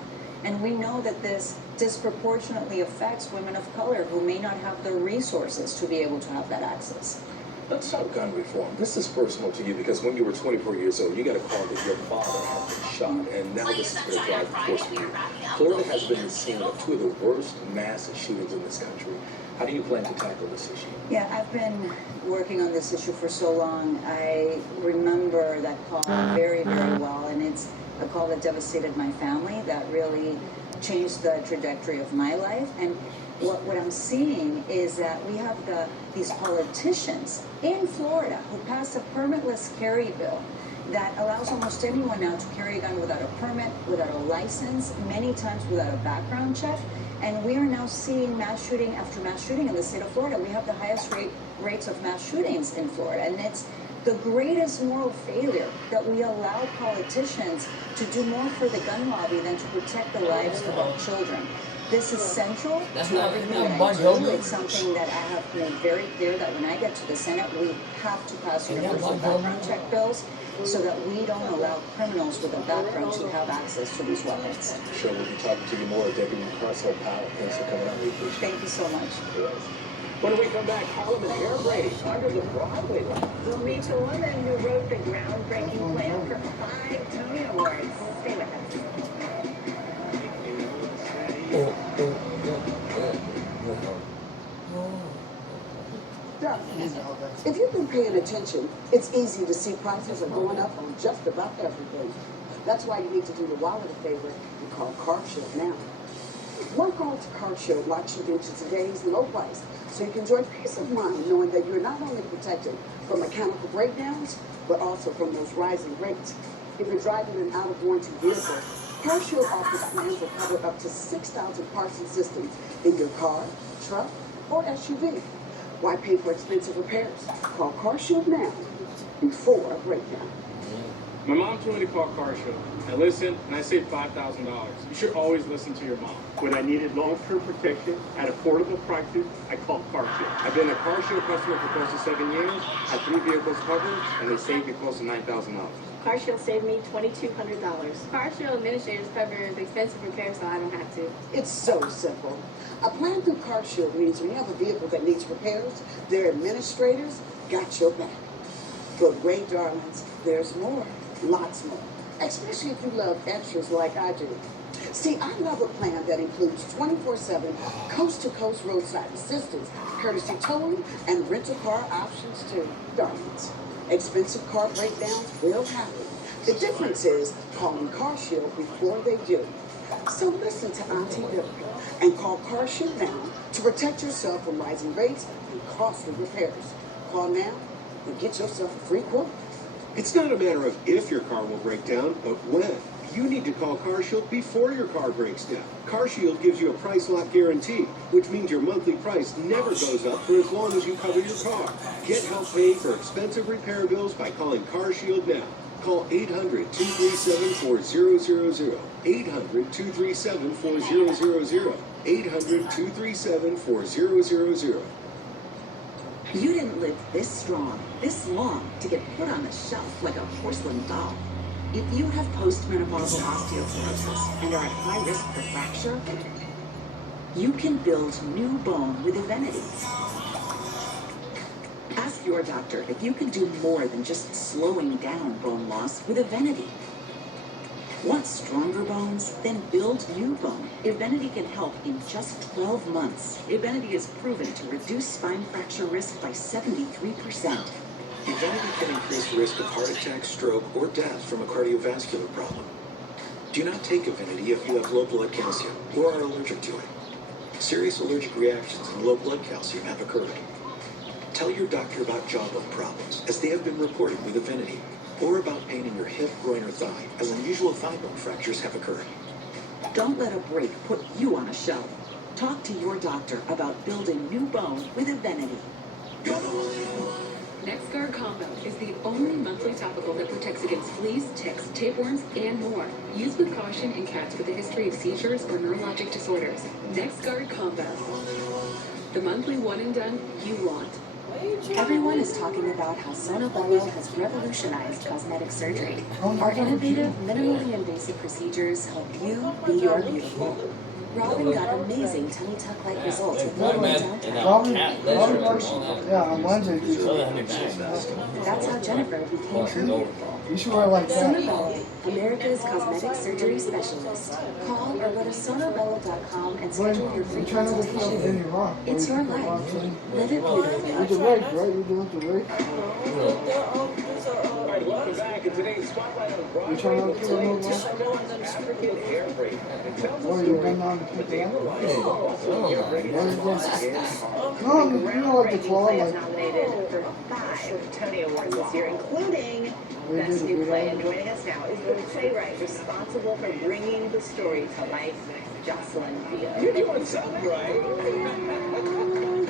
And we know that this disproportionately affects women of color who may not have the resources to be able to have that access. Let's talk gun reform. This is personal to you because when you were 24 years old, you got a call that your father had been shot, and now this is going to drive the force of you. Florida has been the scene of 2 of the worst massive shootings in this country. How do you plan to tackle this issue? Yeah, I've been working on this issue for so long. I remember that call very, very well, and it's a call that devastated my family, that really changed the trajectory of my life. And what I'm seeing is that we have these politicians in Florida who passed a permitless carry bill that allows almost anyone now to carry a gun without a permit, without a license, many times without a background check. And we are now seeing mass shooting after mass shooting in the state of Florida. We have the highest rates of mass shootings in Florida. And it's the greatest moral failure that we allow politicians to do more for the gun lobby than to protect the lives of our children. This is central to everything that I do. It's something that I have made very clear that when I get to the Senate, we have to pass universal background check bills so that we don't allow criminals with a background to have access to these weapons. Sure, we'll be talking to you more, Deputy Carcel Powell. Thanks for coming on. We appreciate it. Thank you so much. When we come back, Harlem and Hair Braid under the Broadway light. We'll meet the woman who wrote the groundbreaking plan for 5 Tony Awards. Stay with us. If you've been paying attention, it's easy to see prices are going up on just about everything. That's why you need to do your wallet a favor and call CarShield now. One call to CarShield locks you into today's low price, so you can enjoy peace of mind knowing that you're not only protected from mechanical breakdowns, but also from those rising rates. If you're driving an out-of-warranty vehicle, CarShield offers plans that cover up to 6,000 parts and systems in your car, truck, or SUV. Why pay for expensive repairs? Call CarShield now before a breakdown. My mom told me to call CarShield. I listened, and I saved $5,000. You should always listen to your mom. When I needed long-term protection at affordable prices, I called CarShield. I've been a CarShield customer for close to 7 years, had 3 vehicles covered, and they saved me close to $9,000. CarShield saved me $2,200. CarShield administrators cover expensive repairs so I don't have to. It's so simple. A plan through CarShield means when you have a vehicle that needs repairs, their administrators got your back. But wait, darlings, there's more. Lots more. Especially if you love extras like I do. See, I love a plan that includes 24/7 coast-to-coast roadside assistance, courtesy towing, and rental car options too. Darlings, expensive car breakdowns will happen. The difference is calling CarShield before they do. So listen to Auntie Vivica and call CarShield now to protect yourself from rising rates and costly repairs. Call now and get yourself a free quote. It's not a matter of if your car will break down, but when. You need to call CarShield before your car breaks down. CarShield gives you a price lock guarantee, which means your monthly price never goes up for as long as you cover your car. Get help paying for expensive repair bills by calling CarShield now. Call 800-237-4000. 800-237-4000. 800-237-4000. You didn't live this strong, this long, to get put on the shelf like a porcelain doll. If you have postmenopausal osteoporosis and are at high risk for fracture, you can build new bone with Evenity. Ask your doctor if you can do more than just slowing down bone loss with Evenity. Want stronger bones? Then build new bone. Evenity can help in just 12 months. Evenity is proven to reduce spine fracture risk by 73%. Evenity can increase risk of heart attack, stroke, or death from a cardiovascular problem. Do not take Evenity if you have low blood calcium or are allergic to it. Serious allergic reactions and low blood calcium have occurred. Tell your doctor about jawbone problems, as they have been reported with Evenity, or about pain in your hip, groin, or thigh, as unusual thigh bone fractures have occurred. Don't let a break put you on a shelf. Talk to your doctor about building new bone with Evenity. NexGard Combo is the only monthly topical that protects against fleas, ticks, tapeworms, and more. Use with caution in cats with a history of seizures or neurologic disorders. NexGard Combo. The monthly one and done you want. Everyone is talking about how Sonobello has revolutionized cosmetic surgery. Our innovative, minimally invasive procedures help you be your beautiful. Robin got amazing tummy tuck-like results with little downtime. Yeah, on Wednesday. That's how Jennifer became her beautiful. You should wear like that. Sonobello, America's cosmetic surgery specialist. Call or go to sonobello.com and schedule your free consultation. It's your life. Live it beautifully. With the wig, right? You do with the wig. Alright, welcome back. In today's Spotlight on Broadway, You trying to we'll do a move, African hair braid. Or you been down to pick it up? No, you know like the claw, like. Nominated for 5 Tony Awards this year, including Best New Play. And joining us now is the playwright responsible for bringing the story to life, Jocelyn Villa. You're doing something right.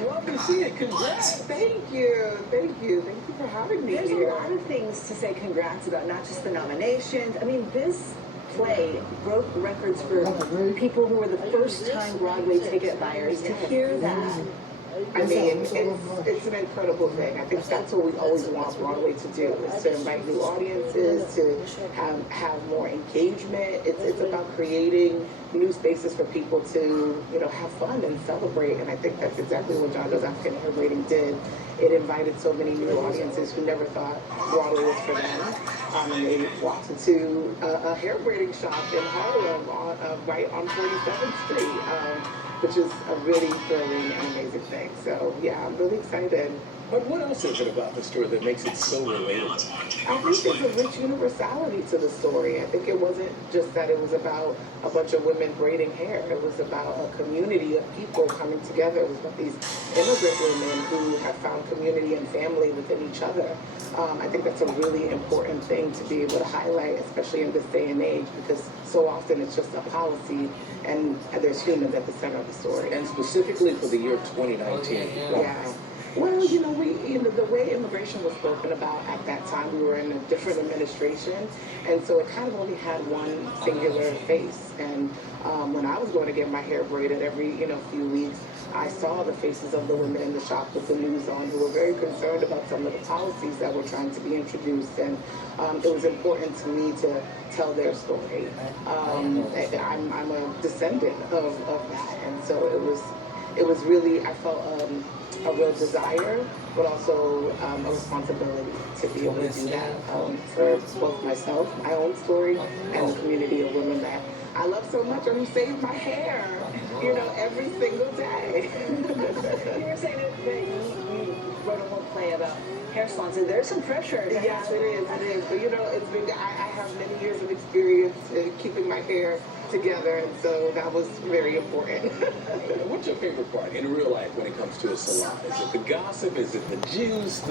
Love to see it. Congrats. Thank you. Thank you. Thank you for having me. There's a lot of things to say congrats about, not just the nominations. I mean, this play broke records for people who were the first-time Broadway ticket buyers. To hear that, I mean, it's an incredible thing. I think that's what we always want Broadway to do, is to invite new audiences, to have more engagement. It's about creating new spaces for people to, have fun and celebrate. And I think that's exactly what John Doe's African Hair Braiding did. It invited so many new audiences who never thought Broadway was for them. And they walked into a hair braiding shop in Harlem, right on 47th Street. Which is a really thrilling and amazing thing. So yeah, I'm really excited. But what else is it about the story that makes it so relatable? I think there's a rich universality to the story. I think it wasn't just that it was about a bunch of women braiding hair. It was about a community of people coming together. It was about these immigrant women who have found community and family within each other. I think that's a really important thing to be able to highlight, especially in this day and age, because so often it's just a policy and there's humans at the center of the story. And specifically for the year 2019. Yeah. Well, the way immigration was spoken about at that time, we were in a different administration, and so it kind of only had one singular face. And when I was going to get my hair braided every, few weeks, I saw the faces of the women in the shop with the news on who were very concerned about some of the policies that were trying to be introduced, and it was important to me to tell their story. I'm a descendant of that, and so it was really, I felt a real desire, but also a responsibility to be able to do that for both myself, my own story, and the community of women that I love so much and who save my hair, every single day. You were saying that you wrote a whole play about hair salons, and there's some pressure. Yes, it is. But I have many years of experience in keeping my hair together, and so that was very important. What's your favorite part in real life when it comes to a salon? Is it the gossip? Is it the juice? I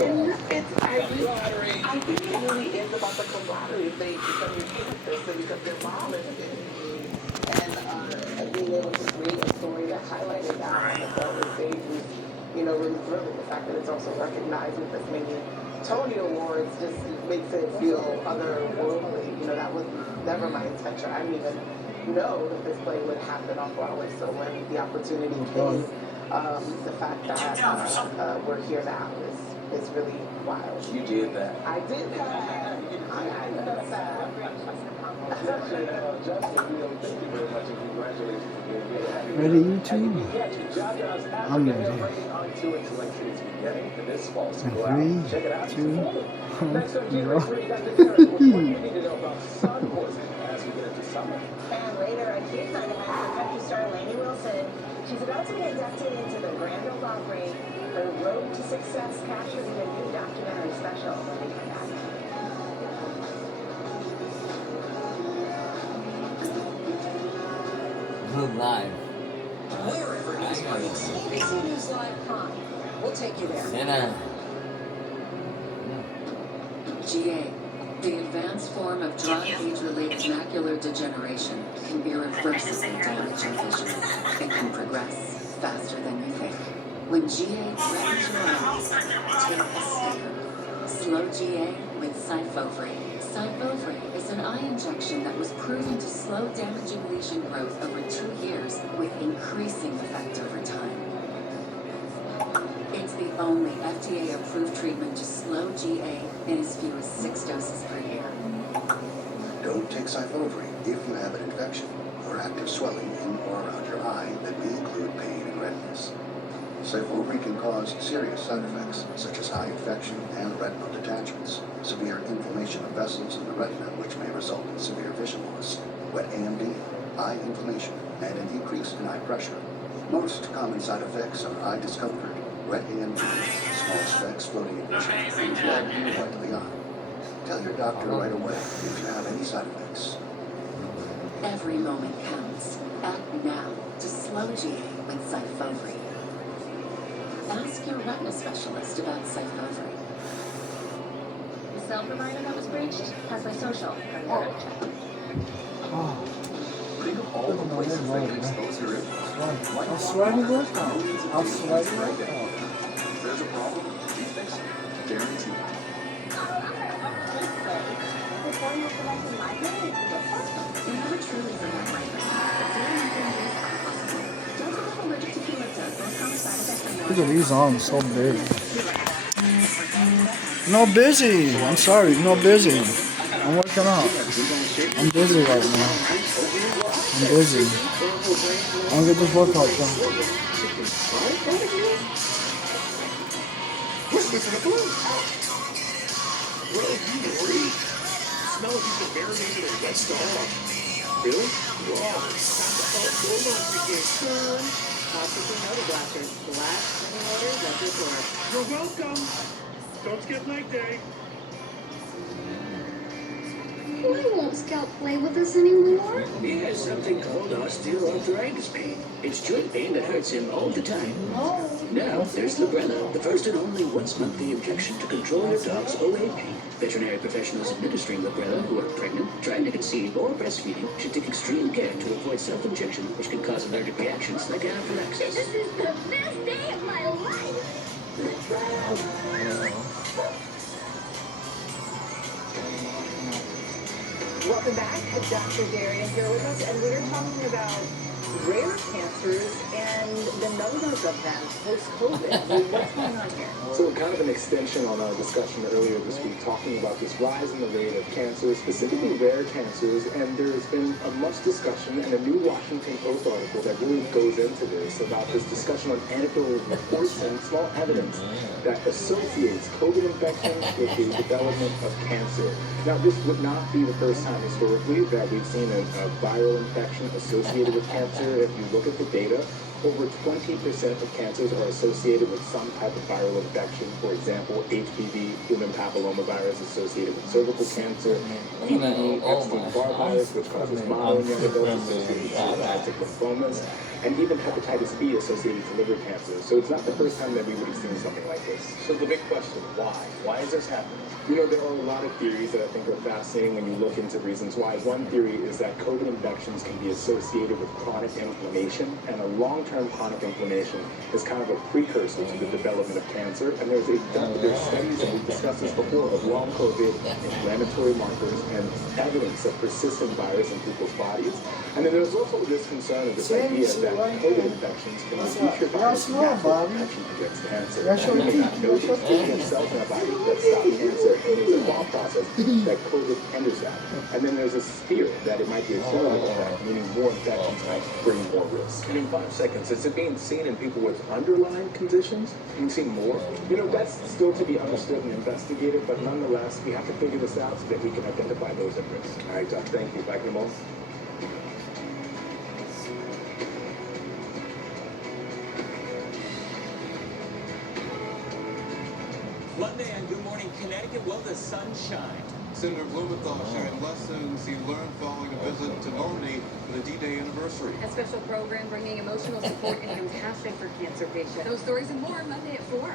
think it really is about the camaraderie thing, because you're campus and because your mom is in and being able to create a story that highlighted that on the Broadway stage was, really thrilling. The fact that it's also recognized with as many Tony Awards just makes it feel otherworldly. That was never my intention. I didn't even know that this play would happen on Broadway. So when the opportunity came, the fact that we're here now is really wild. You did that. I did that. I did that. Ready, YouTube? I'm ready. And 3, 2, 1, go. And later, a huge night ahead for country star Lainey Wilson. She's about to be inducted into the Grand Ole Opry. Her road to success captured in a new documentary special when we come back. Live. Wherever it is, ABC News Live Prime. We'll take you there. GA, the advanced form of dry age-related macular degeneration, can irreversibly damage your vision. It can progress faster than you think. When GA threatens your eyes, take a sticker. Slow GA with Syfovre. Syfovre is an eye injection that was proven to slow damaging lesion growth over 2 years with increasing effect over time. It's the only FDA-approved treatment to slow GA in as few as 6 doses per year. Don't take Syfovre if you have an infection or active swelling in or around your eye that may include pain and redness. Syfovre can cause serious side effects such as eye infection and retinal detachments, severe inflammation of vessels in the retina which may result in severe vision loss, wet AMD, eye inflammation, and an increase in eye pressure. Most common side effects are eye discomfort, wet AMD, small specks floating in vision, and blood in the white of the eye. Tell your doctor right away if you have any side effects. Every moment counts. Act now to slow GA with Syfovre. Ask your retina specialist about Syfovre. The cell provider that was breached has my social. Think of all the places they can expose your info. I'll swear to work out. I'll swear to work out. If there's a problem, we fix it. Guaranteed. You never truly forget migraine, but dealing with injuries are possible. Don't become allergic to eucalyptus or come side effects from Look at these arms, so big. No busy. I'm sorry, no busy. I'm working out. I'm busy right now. I'm busy. I'm gonna get this workout done. Whisper to the blue. Well, you agree. Smell if you've been marinated in wet star. Really? Wow. Possibly Motor Blasters. Blast many motors at your door. You're welcome. Don't skip leg day. Why won't Scout play with us anymore? He has something called osteoarthritis pain. It's joint pain that hurts him all the time. Oh. Now, there's Librela, the first and only once-monthly injection to control your dog's OA pain. Veterinary professionals administering Librela who are pregnant, trying to conceive, or breastfeeding should take extreme care to avoid self-injection, which can cause allergic reactions like anaphylaxis. This is the best day of my life. Welcome back. Dr. Darian here with us, and we're talking about rare cancers and the numbers of them post-COVID. What's going on here? So kind of an extension on our discussion earlier this week, talking about this rise in the rate of cancer, specifically rare cancers, and there's been much discussion and a new Washington Post article that really goes into this, about this discussion on anecdotal reports and small evidence that associates COVID infection with the development of cancer. Now, this would not be the first time historically that we've seen a viral infection associated with cancer. If you look at the data, over 20% of cancers are associated with some type of viral infection. For example, HPV, human papillomavirus, associated with cervical cancer, PPE, Epstein-Barr virus, which causes mono in young adults, associated with cervical lymphomas, and even hepatitis B associated with liver cancer. So it's not the first time that we would have seen something like this. So the big question, why? Why is this happening? You know, there are a lot of theories that I think are fascinating when you look into reasons why. One theory is that COVID infections can be associated with chronic inflammation, and a long-term chronic inflammation is kind of a precursor to the development of cancer. And there's studies, and we've discussed this before, of long COVID inflammatory markers and evidence of persistent of virus in people's bodies. And then there's also this concern of this idea that COVID infections can reduce your body's natural protection against cancer. You may not know this, taking cells in our body that stop cancer, and there's a thought process that COVID hinders that. And then there's this fear that it might be a cumulative effect, meaning more infections might bring more risk. In 5 seconds, is it being seen in people with underlying conditions? You see more? You know, that's still to be understood and investigated, but nonetheless, we have to figure this out so that we can identify those at risk. All right, Doc, thank you. Back in a moment. Monday on Good Morning Connecticut, will the sun shine? Senator Blumenthal sharing lessons he learned following a visit to Normandy for the D-Day anniversary. A special program bringing emotional support and compassion for cancer patients. Those stories and more Monday at 4.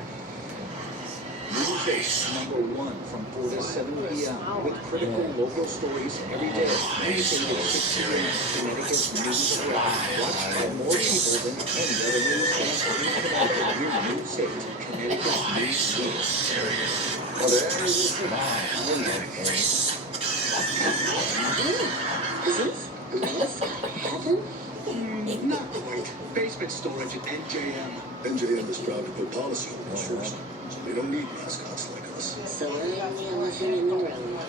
Newspace #1 from 4 to 7 p.m. with critical local stories every day. Anything at 6 p.m. Connecticut's news and watched by more people than any other newscast in Connecticut. Your news state, Connecticut's news state. Well, there is a Not quite. Basement storage at NJM. NJM is proud to put policyholders first. They don't need mascots like us. So we're the elephant in the room.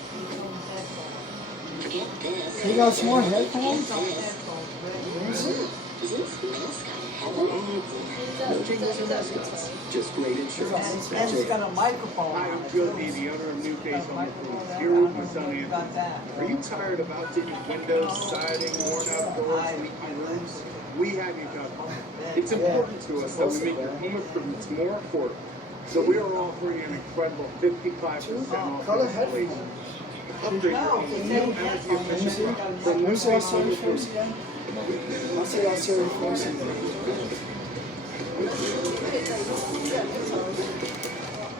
Forget this. You got some more headphones? Is this mascot heaven? No jingles or mascots. Just great insurance. And it's got a microphone. Hi, I'm Joe D, the owner of New Face Home Improvement. Here with my son Anthony. Are you tired of outdated windows, siding, worn out doors, leaky roofs? We have you covered. It's important to us that we make your home improvements more affordable. So we are offering an incredible 55% off installation. Upgrade your home with new energy efficient from New Face Home Improvement. I'll see that series first.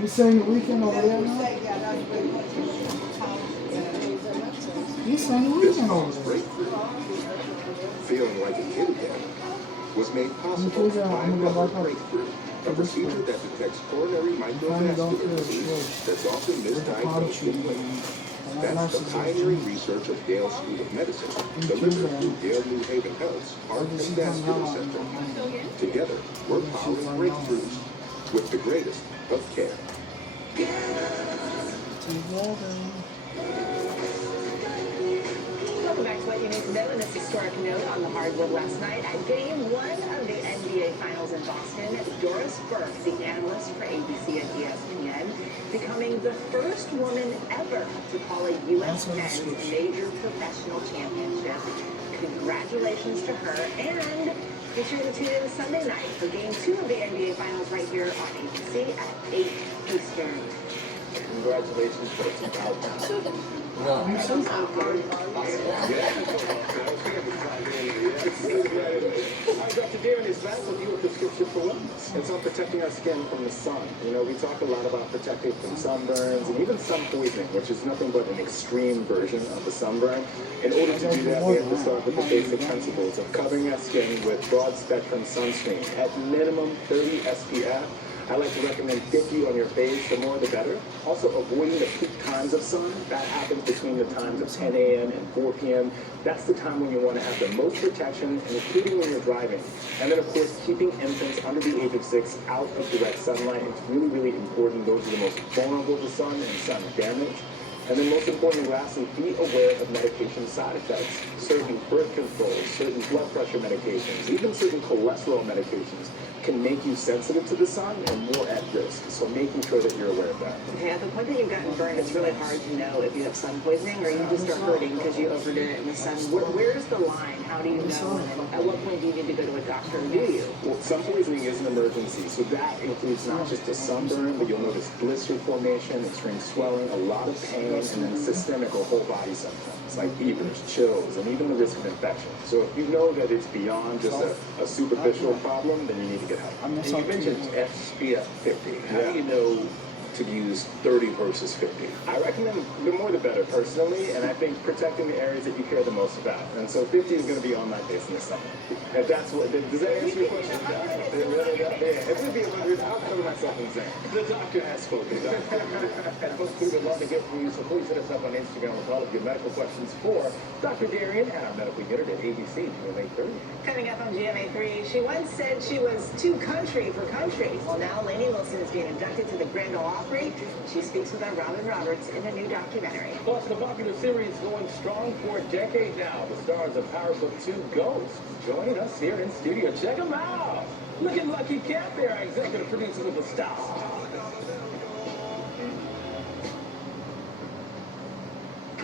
You saying the weekend over there now? You saying the weekend over there? Feeling like a kid again was made possible by another breakthrough, a procedure that detects coronary microvascular disease that's often misdiagnosed in women. That's the pioneering research of Yale School of Medicine, delivered through Yale New Haven Health's Heart and Vascular Center. Together, we're powering breakthroughs with the greatest of care. Welcome back to what you need to know in this historic note on the hardwood last night. At Game 1 of the NBA Finals in Boston, Doris Burke, the analyst for ABC and ESPN, becoming the first woman ever to call a U.S. men's major professional championship. Congratulations to her, and be sure to tune in Sunday night for Game 2 of the NBA Finals right here on ABC at 8 Eastern. Congratulations, folks. Dr. Darren, is VASODEAL a prescription for wellness? It's on protecting our skin from the sun. You know, we talk a lot about protecting from sunburns and even sun poisoning, which is nothing but an extreme version of the sunburn. In order to do that, we have to start with the basic principles of covering our skin with broad spectrum sunscreen. At minimum 30 SPF. I like to recommend 50 on your face, the more the better. Also, avoiding the peak times of sun. That happens between the times of 10 a.m. and 4 p.m. That's the time when you want to have the most protection, and including when you're driving. And then, of course, keeping infants under the age of 6 out of direct sunlight. It's really, really important. Those are the most vulnerable to sun and sun damage. And then most importantly, lastly, be aware of medication side effects. Certain birth controls, certain blood pressure medications, even certain cholesterol medications can make you sensitive to the sun and more at risk. So making sure that you're aware of that. Okay, at the point that you've gotten burned, it's really hard to know if you have sun poisoning or you just start hurting because you overdid it in the sun. Where's the line? How do you know? And at what point do you need to go to a doctor, and do you? Well, sun poisoning is an emergency, so that includes not just a sunburn, but you'll notice blister formation, extreme swelling, a lot of pain, and then systemic or whole body symptoms like fevers, chills, and even the risk of infection. So if you know that it's beyond just a superficial problem, then you need to get help. And you mentioned SPF 50. How do you know to use 30 versus 50? I recommend the more the better, personally, and I think protecting the areas that you care the most about. And so 50 is going to be on my base in the summer. If that's what, does that answer your question? Yeah, if it would be 100, I'll cover myself in sand. The doctor has spoken. And folks, we would love to hear from you, so please hit us up on Instagram with all of your medical questions for Dr. Darian and our medical unit at ABC GMA 3. Coming up on GMA 3, she once said she was too country for country. Well, now Lainey Wilson is being inducted to the Grand Ole Opry. She speaks with our Robin Roberts in a new documentary. Plus, the popular series going strong for a decade now. The stars of Power Book 2 Ghost joining us here in studio. Check them out. Looking lucky cat there, our executive producer of the Star.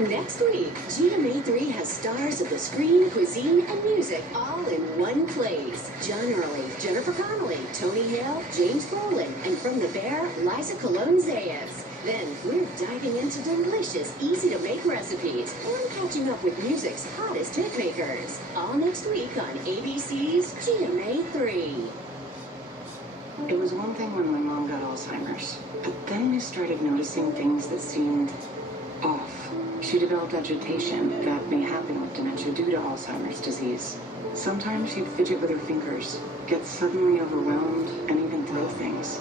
Next week, GMA 3 has stars of the screen, cuisine, and music all in one place. John Early, Jennifer Connelly, Tony Hale, James Brolin, and from The Bear, Liza Colón-Zayas. Then we're diving into delicious, easy-to-make recipes and catching up with music's hottest hit makers. All next week on ABC's GMA 3. It was one thing when my mom got Alzheimer's, but then I started noticing things that seemed off. She developed agitation that may happen with dementia due to Alzheimer's disease. Sometimes she'd fidget with her fingers, get suddenly overwhelmed, and even throw things.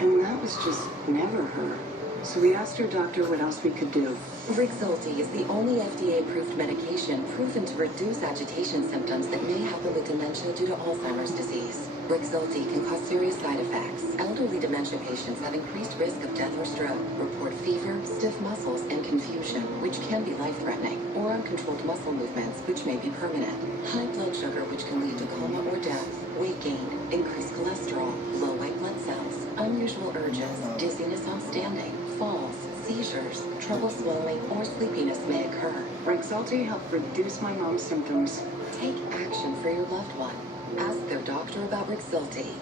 And that was just never her. So we asked her doctor what else we could do. Rexulti is the only FDA-approved medication proven to reduce agitation symptoms that may happen with dementia due to Alzheimer's disease. Rexulti can cause serious side effects. Elderly dementia patients have increased risk of death or stroke, report fever, stiff muscles, and confusion, which can be life-threatening, or uncontrolled muscle movements, which may be permanent. High blood sugar, which can lead to coma or death, weight gain, increased cholesterol, low white blood cells, unusual urges, dizziness on standing, falls, seizures, trouble swallowing, or sleepiness may occur. Rexulti helped reduce my mom's symptoms. Take action for your loved one. Ask their doctor about Rexulti.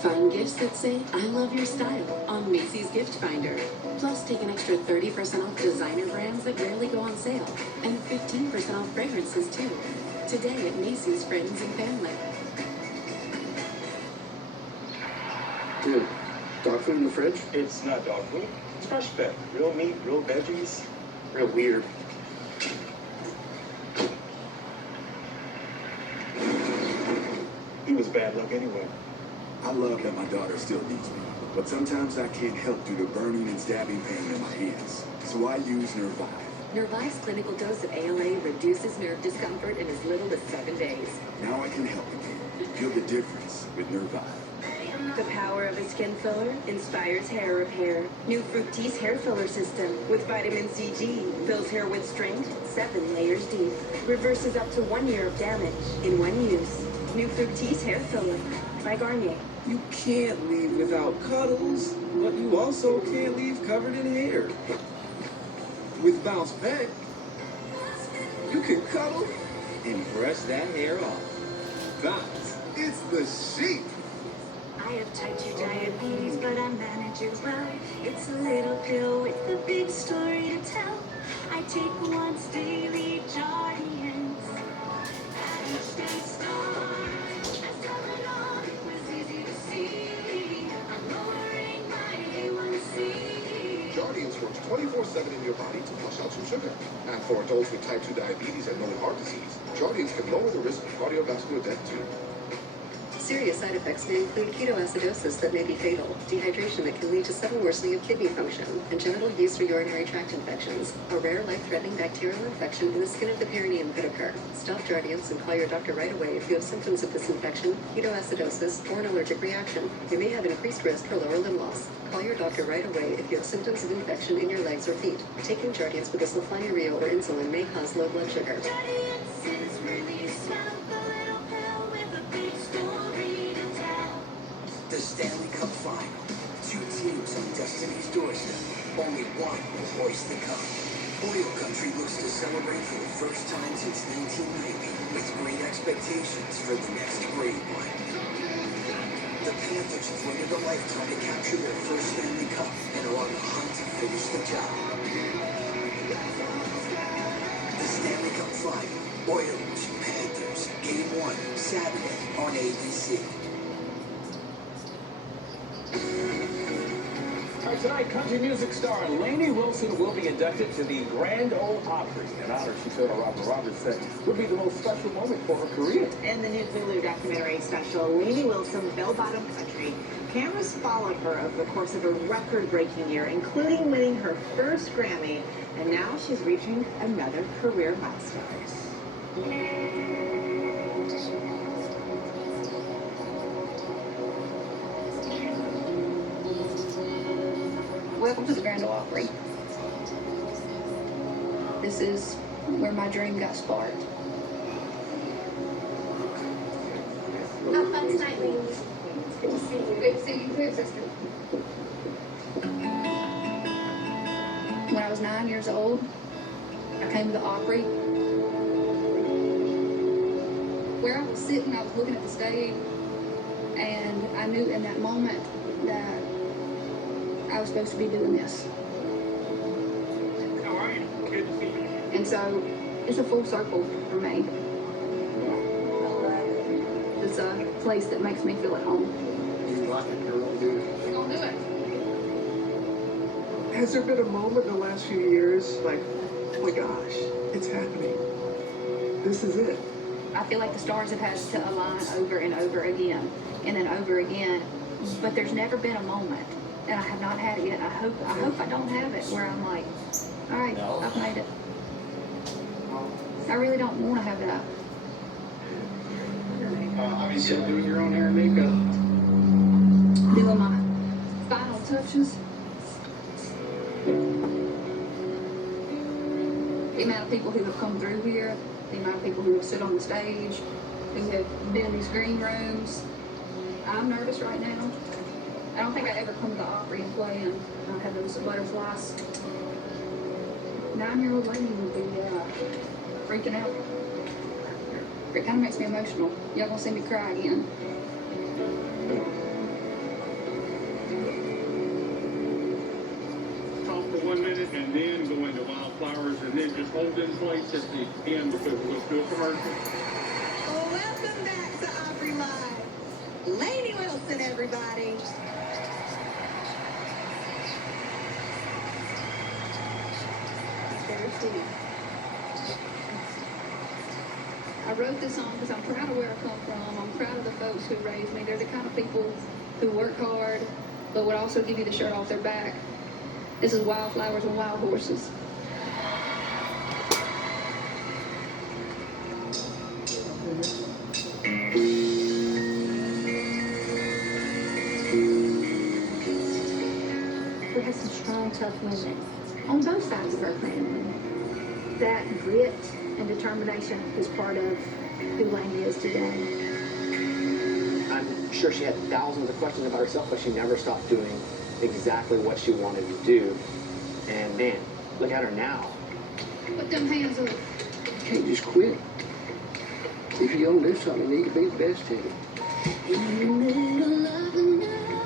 Find gifts that say, I love your style on Macy's Gift Finder. Plus, take an extra 30% off designer brands that rarely go on sale. And 15% off fragrances, too. Today at Macy's Friends and Family. Dude, dog food in the fridge? It's not dog food. It's fresh fed. Real meat, real veggies. Real weird. It was bad luck anyway. I love that my daughter still needs me, but sometimes I can't help due to burning and stabbing pain in my hands. So I use Nervive. Nervive's clinical dose of ALA reduces nerve discomfort in as little as 7 days. Now I can help again. Feel the difference with Nervive. The power of a skin filler inspires hair repair. New Fructis hair filler system with vitamin CG fills hair with strength 7 layers deep. Reverses up to 1 year of damage in one use. New Fructis hair filler by Garnier. You can't leave without cuddles, but you also can't leave covered in hair. With Bounce Back, you can cuddle and brush that hair off. Bounce, it's the sheet. I have type 2 diabetes, but I manage it well. It's a little pill with a big story to tell. I take once daily Jardians. And each day starts as Tylenol was easy to see. I'm lowering my A1C. Jardians works 24/7 in your body to flush out some sugar. And for adults with type 2 diabetes and known heart disease, Jardians can lower the risk of cardiovascular death too. Serious side effects may include ketoacidosis that may be fatal, dehydration that can lead to sudden worsening of kidney function, and genital yeast or urinary tract infections. A rare life-threatening bacterial infection in the skin of the perineum could occur. Stop Jardians and call your doctor right away if you have symptoms of this infection, ketoacidosis, or an allergic reaction. You may have increased risk for lower limb loss. Call your doctor right away if you have symptoms of infection in your legs or feet. Taking Jardians with a sulfonylurea or insulin may cause low blood sugar. Jardians is really smell, a little pill with a big story to tell. The Stanley Cup Final. 2 teams on Destiny's doorstep. Only one will hoist the cup. Oil Country looks to celebrate for the first time since 1990 with great expectations for the next great one. The Panthers have waited a lifetime to capture their first Stanley Cup and are on the hunt to finish the job. The Stanley Cup Final. Oilers, Panthers, Game 1, Saturday on ABC. Tonight, country music star Lainey Wilson will be inducted to the Grand Ole Opry, an honor she told Robin Roberts said would be the most special moment for her career. In the new Hulu documentary special, Lainey Wilson, Bell Bottom Country, cameras followed her over the course of a record-breaking year, including winning her first Grammy, and now she's reaching another career milestone. Welcome to the Grand Ole Opry. This is where my dream got sparked. Have fun tonight, ladies. Good to see you. Good to see you too, sister. When I was 9 years old, I came to the Opry. Where I was sitting, I was looking at the stage, and I knew in that moment that I was supposed to be doing this. How are you? Good to see you. And so, it's a full circle for me. It's a place that makes me feel at home. You like it, girl, dude. We're gonna do it. Has there been a moment in the last few years, like, oh my gosh, it's happening. This is it. I feel like the stars have had to align over and over again, and then over again, but there's never been a moment, and I have not had it yet. I hope I don't have it where I'm like, all right, I've made it. I really don't want to have that. Are you still doing your own hair and makeup? Doing my final touches. The amount of people who have come through here, the amount of people who have stood on the stage, who have been in these green rooms. I'm nervous right now. I don't think I ever come to the Opry and play and have those butterflies. 9-year-old lady would be freaking out. It kind of makes me emotional. Y'all gonna see me cry again. Talk for 1 minute and then go into Wildflowers and then just hold in place at the end because we'll do a commercial. Welcome back to Opry Live. Lainey Wilson, everybody. I wrote this song because I'm proud of where I come from. I'm proud of the folks who raised me. They're the kind of people who work hard, but would also give you the shirt off their back. This is Wildflowers and Wild Horses. We have some strong, tough women on both sides of our family. That grit and determination is part of who Lainey is today. I'm sure she had thousands of questions about herself, but she never stopped doing exactly what she wanted to do. And man, look at her now. Put them hands up. You can't just quit. If you're gonna do something, you need to be the best at it. In the middle of the night,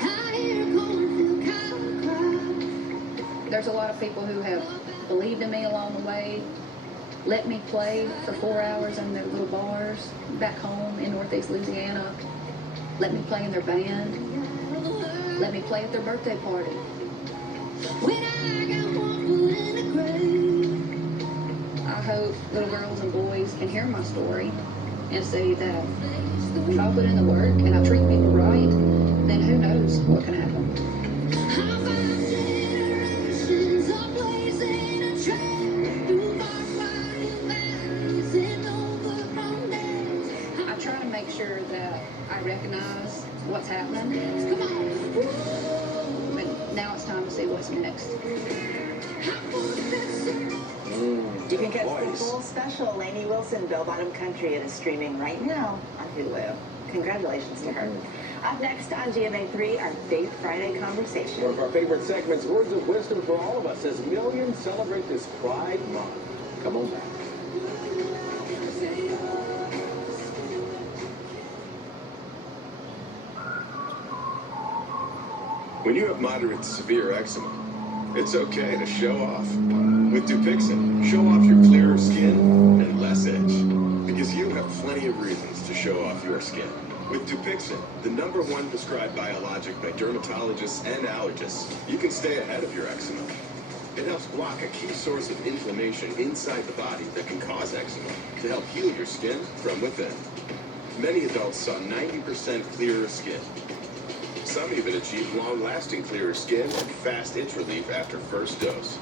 I hear a cornfield cow cry. There's a lot of people who have believed in me along the way, let me play for 4 hours in their little bars back home in Northeast Louisiana, let me play in their band, let me play at their birthday party. When I got one foot in the grave. I hope little girls and boys can hear my story and see that if I put in the work and I treat people right, then who knows what can happen. I try to make sure that I recognize what's happening. But now it's time to see what's next. You can catch the full special Lainey Wilson, Bell Bottom Country. It is streaming right now on Hulu. Congratulations to her. Up next on GMA3, our Faith Friday conversation. One of our favorite segments, Words of Wisdom for all of us, as millions celebrate this Pride Month. Come on back. When you have moderate to severe eczema, it's okay to show off. With Dupixent, show off your clearer skin and less itch. Because you have plenty of reasons to show off your skin. With Dupixent, the #1 prescribed biologic by dermatologists and allergists, you can stay ahead of your eczema. It helps block a key source of inflammation inside the body that can cause eczema to help heal your skin from within. Many adults saw 90% clearer skin. Some even achieved long-lasting clearer skin and fast itch relief after first dose.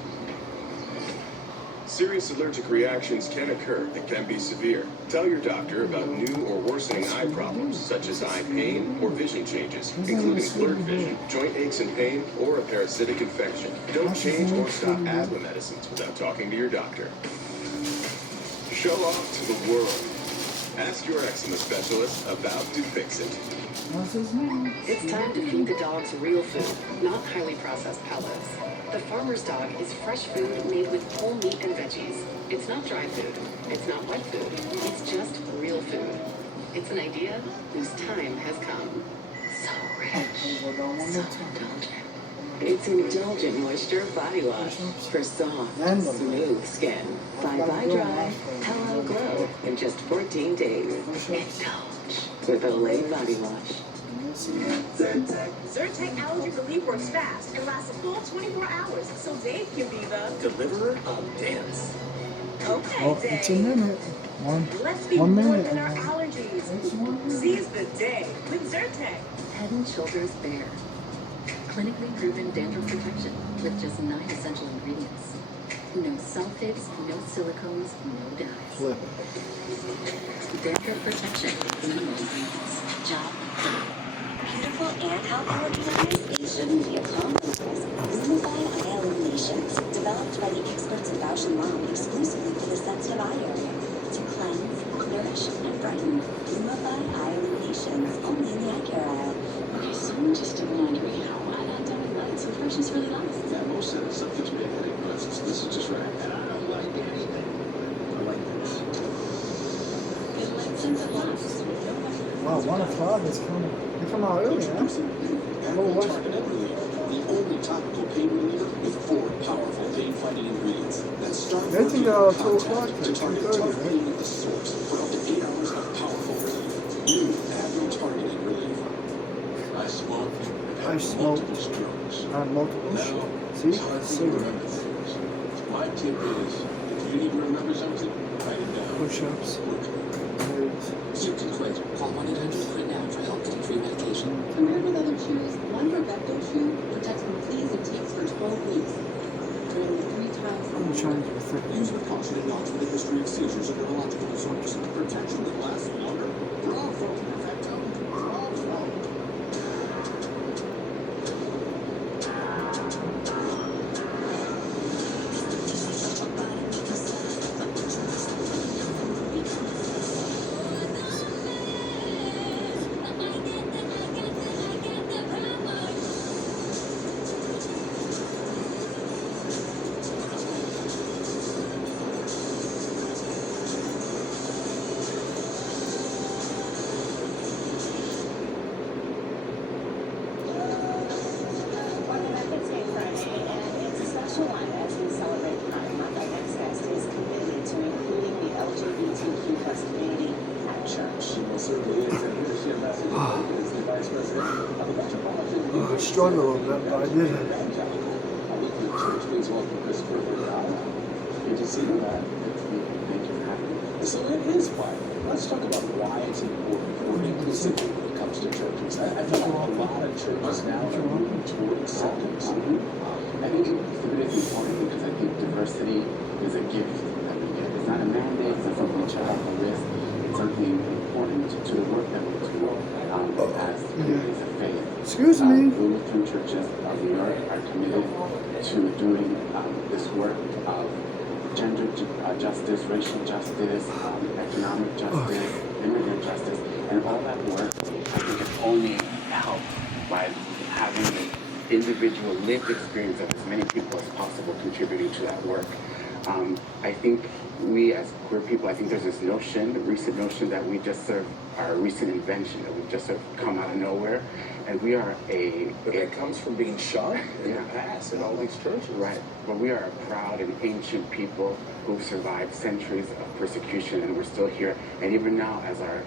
Serious allergic reactions can occur that can be severe. Tell your doctor about new or worsening eye problems, such as eye pain or vision changes, including blurred vision, joint aches and pain, or a parasitic infection. Don't change or stop asthma medicines without talking to your doctor. Show off to the world. Ask your eczema specialist about Dupixent. It's time to feed the dogs real food, not highly processed pellets. The farmer's dog is fresh food made with whole meat and veggies. It's not dry food. It's not wet food. It's just real food. It's an idea whose time has come. So rich, so indulgent. It's Indulgent Moisture Body Wash for soft, smooth skin. Bye-bye dry, hello glow in just 14 days. Indulge with Olay Body Wash. Zyrtec allergy relief works fast and lasts a full 24 hours, so Dave can be the deliverer of dance. Okay, Oh, Dave. it's a minute. Let's be One more minute. than our allergies. Seize the day with Zyrtec. Head and Shoulders Bare. Clinically proven dandruff protection with just 9 essential ingredients. No sulfates, no silicones, no dyes. Flip. Dandruff protection. Minimal ingredients. Job done. Beautiful and health allergy remedies, it shouldn't be a compromise. Lumify Eye Illuminations, developed by the experts at Bausch & Lomb exclusively for the sensitive eye area. To cleanse, nourish, and brighten. Lumify Eye Illuminations, only in the eye care aisle. Okay, so just a reminder, you know, I got done with lights, so freshness really lasts. Yeah, most of the stuff gives me a headache, but this is just right. I like this. I like this. It lights and it lasts. Wow, 1 o'clock is coming. They come out early, huh? Oh, Targeted Relief, the only topical pain reliever with 4 powerful pain-fighting ingredients that start They think they're all 2 o'clock to to target 2:30, tough right? pain at the source for up to 8 hours of powerful relief. New Advil Targeted Relief. I smoke. I smoke strokes. on multiple See? Cigarettes. My tip is, if you need to remember something, write it down. Push-ups. Symptom quit. Call 1-800-QUIT now for help getting free medication. Compared with other chews, one Bravecto chew protects from fleas and ticks for 12 weeks. Nearly 3 times I'm trying to get thick. Use with caution in dogs with a history of seizures and neurological disorders. Protection that lasts longer. Bravo, Perfecto. Bravo. I struggle a little bit, but I did it. So it is why. Let's talk about why it's important for inclusivity when it comes to churches. I feel like a lot of churches now are moving toward acceptance. I think it's important because I think diversity is a gift that we get. It's not a mandate, it's not something we check off the list. It's something important to the work that we do as communities of faith. Excuse me. Lutheran churches of New York are committed to doing this work of gender justice, racial justice, economic justice, immigrant justice, and all that work, I think, is only helped by having the individual lived experience of as many people as possible contributing to that work. I think we as queer people, I think there's this notion, the recent notion that we just sort of are a recent invention, that we've just sort of come out of nowhere, and we are But that comes from being shunned in the past in all these churches. Right, but we are a proud and ancient people who've survived centuries of persecution, and we're still here. And even now, as our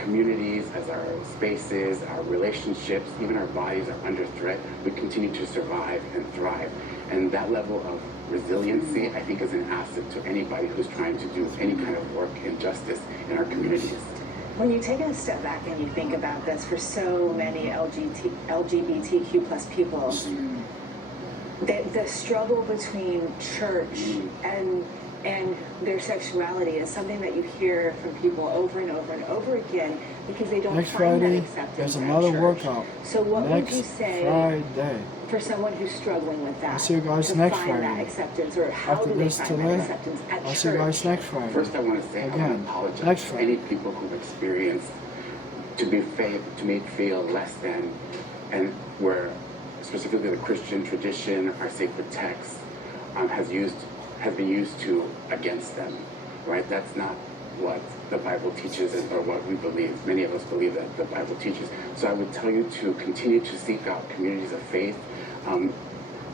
communities, as our spaces, our relationships, even our bodies are under threat, we continue to survive and thrive. And that level of resiliency, I think, is an asset to anybody who's trying to do any kind of work in justice in our communities. When you take a step back and you think about this, for so many LGBTQ plus people, the struggle between church and their sexuality is something that you hear from people over and over and over again because they don't Next find Friday, that acceptance there's at another church. workout. So what Next would you say Friday. for someone who's struggling with that? I'll see you guys to next find that Friday. acceptance, or how After do they this find today, that acceptance at I'll church? see you guys next Friday. First, I want to say I want Again, to apologize next to Friday. any people who've experienced to be made feel less than, and where specifically the Christian tradition, our sacred text, has been used to against them. Right? That's not what the Bible teaches or what we believe. Many of us believe that the Bible teaches. So I would tell you to continue to seek out communities of faith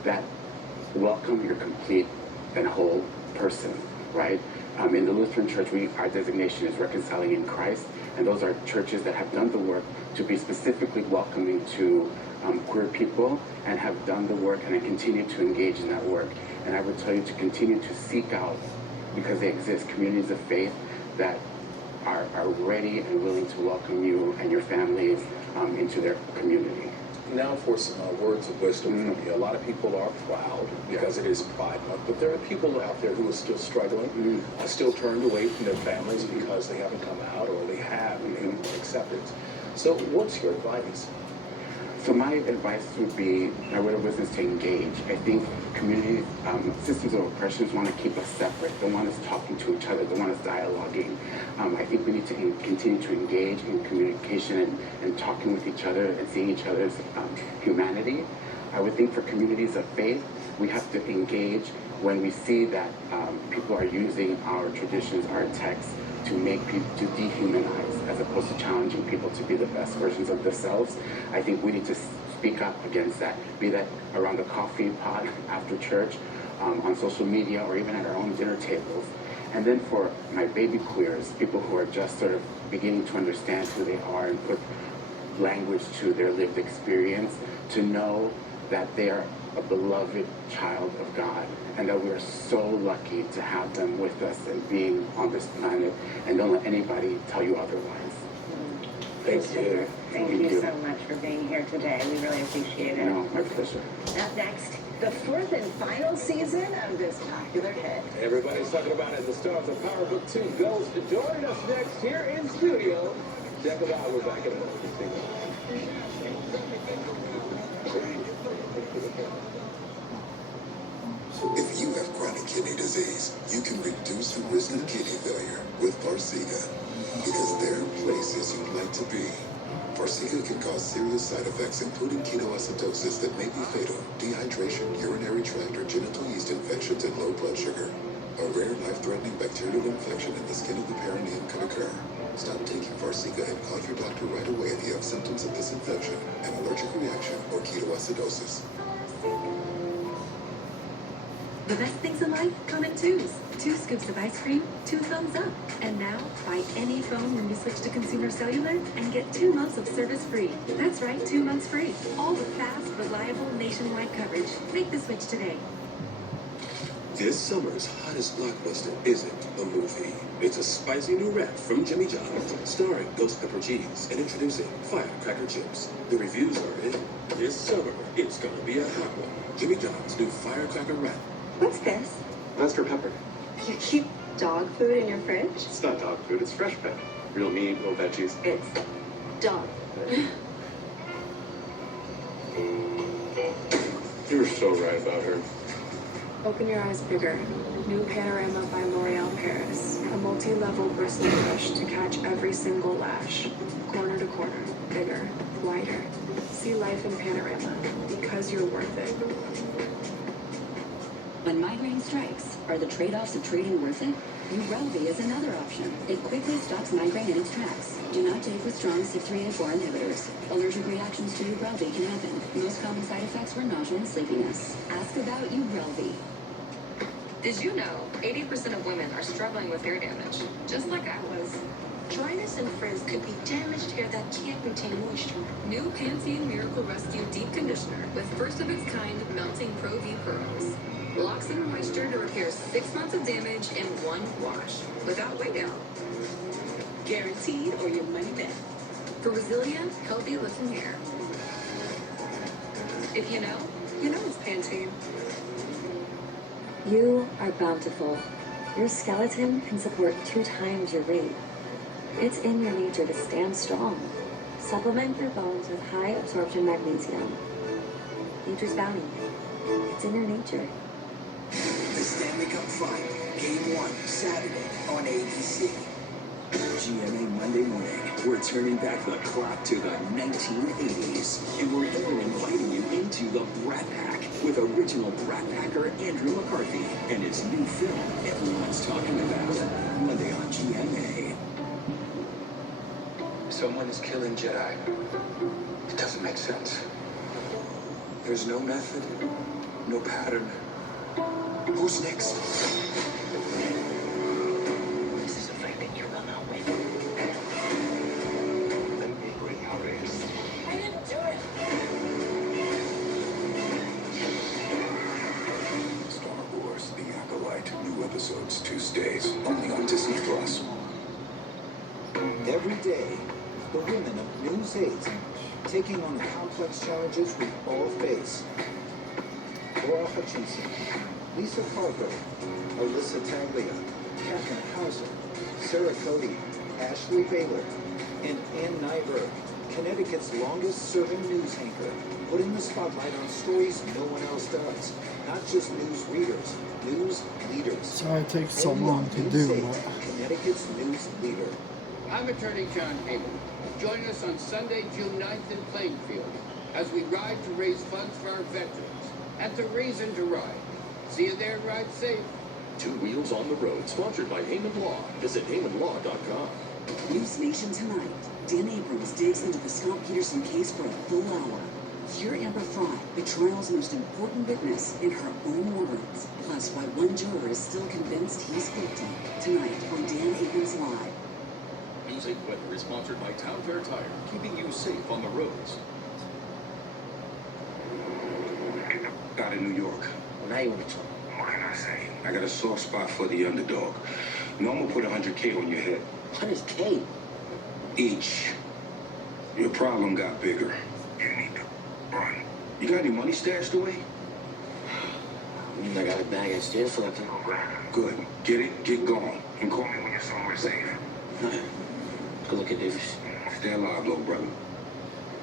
that welcome your complete and whole person, right? In the Lutheran Church, our designation is Reconciling in Christ, and those are churches that have done the work to be specifically welcoming to queer people and have done the work and continue to engage in that work. And I would tell you to continue to seek out, because they exist, communities of faith that are ready and willing to welcome you and your families into their community. Now for some words of wisdom from you. A lot of people are proud because it is Pride Month, but there are people out there who are still struggling, still turned away from their families because they haven't come out or they have acceptance. So what's your advice? So my advice would be, my word of wisdom is to engage. I think communities, systems of oppression want to keep us separate. They want us talking to each other. They want us dialoguing. I think we need to continue to engage in communication and talking with each other and seeing each other's humanity. I would think for communities of faith, we have to engage when we see that people are using our traditions, our texts, to make people, to dehumanize, as opposed to challenging people to be the best versions of themselves. I think we need to speak up against that, be that around the coffee pot after church, on social media, or even at our own dinner tables. And then for my baby queers, people who are just sort of beginning to understand who they are and put language to their lived experience, to know that they are a beloved child of God, and that we are so lucky to have them with us and being on this planet, and don't let anybody tell you otherwise. Thank you. Thank you so much for being here today. We really appreciate it. No, my pleasure. Up next, the fourth and final season of this popular hit. Everybody's talking about it. The stars of Power Book 2 goes to join us next here in studio. Check it out. We're back in a moment. If you have chronic kidney disease, you can reduce the risk of kidney failure with Farxiga, because there are places you'd like to be. Farxiga can cause serious side effects, including ketoacidosis that may be fatal, dehydration, urinary tract or genital yeast infections, and low blood sugar. A rare life-threatening bacterial infection in the skin of the perineum could occur. Stop taking Farxiga and call your doctor right away if you have symptoms of this infection, an allergic reaction, or ketoacidosis. The best things in life come in twos. 2 scoops of ice cream, 2 thumbs up. And now, buy any phone when you switch to Consumer Cellular and get 2 months of service free. That's right, 2 months free. All with fast, reliable, nationwide coverage. Make the switch today. This summer's hottest blockbuster isn't a movie. It's a spicy new wrap from Jimmy John's, starring ghost pepper cheese and introducing firecracker chips. The reviews are in. This summer, it's gonna be a hot one. Jimmy John's new firecracker wrap. What's this? Master Pepper. You keep dog food in your fridge? It's not dog food, it's fresh pep. Real meat, no veggies. It's dog food. You were so right about her. Open your eyes bigger. New Panorama by L'Oreal Paris. A multi-level bristling brush to catch every single lash. Corner to corner. Bigger. Wider. See life in Panorama. Because you're worth it. When migraine strikes, are the trade-offs of treating worth it? Ubrelvy is another option. It quickly stops migraine in its tracks. Do not take with strong CYP3A4 inhibitors. Allergic reactions to Ubrelvy can happen. Most common side effects were nausea and sleepiness. Ask about Ubrelvy. Did you know 80% of women are struggling with hair damage? Just like I was. Dryness and frizz could be damaged hair that can't retain moisture. New Pantene Miracle Rescue Deep Conditioner with first of its kind melting Pro V pearls. Locks in moisture to repair 6 months of damage in one wash without weight down. Guaranteed or your money back. For resilient, healthy looking hair. If you know it's Pantene. You are bountiful. Your skeleton can support 2 times your weight. It's in your nature to stand strong. Supplement your bones with high absorption magnesium. Nature's bounty. It's in your nature. The Stanley Cup Final, Game 1, Saturday on ABC. GMA Monday morning. We're turning back the clock to the 1980s, and we're even inviting you into the Brat Pack with original Brat Packer Andrew McCarthy and his new film everyone's talking about. Monday on GMA. Someone is killing Jedi. It doesn't make sense. There's no method, no pattern. Who's next? This is a fight that you will not win. Let me bring our race. I didn't do it. Star Wars: The Acolyte. New episodes Tuesdays, only on Disney Plus. Every day, the women of News 8 taking on the complex challenges we all face. Laura Hutchinson, Lisa Parker, Alyssa Taglia, Catherine Hauser, Sarah Cody, Ashley Baylor, and Ann Nyberg, Connecticut's longest-serving news anchor, putting the spotlight on stories no one else does. Not just news readers, news leaders. Sorry it takes so long to do, but Connecticut's news leader. I'm Attorney John Cable. Join us on Sunday, June 9th in Plainfield as we ride to raise funds for our veterans at the Reason to Ride. See you there, ride safe. Two Wheels on the Road, sponsored by Heyman Law. Visit HeymanLaw.com. News Nation tonight. Dan Abrams digs into the Scott Peterson case for a full hour. Hear Amber Fry, the trial's most important witness, in her own words. Plus, why one juror is still convinced he's guilty. Tonight on Dan Abrams Live. Music Weather is sponsored by Town Fair Tire, keeping you safe on the roads. Out of New York. Well, now you want to talk. What can I say? I got a soft spot for the underdog. No, I'm gonna put 100K on your head. 100K? Each. Your problem got bigger. You need to run. You got any money stashed away? I got a bag of stairs for that thing. Good. Get it, get going. And call me when you're somewhere safe. Good looking, Davis. Stay alive, little brother.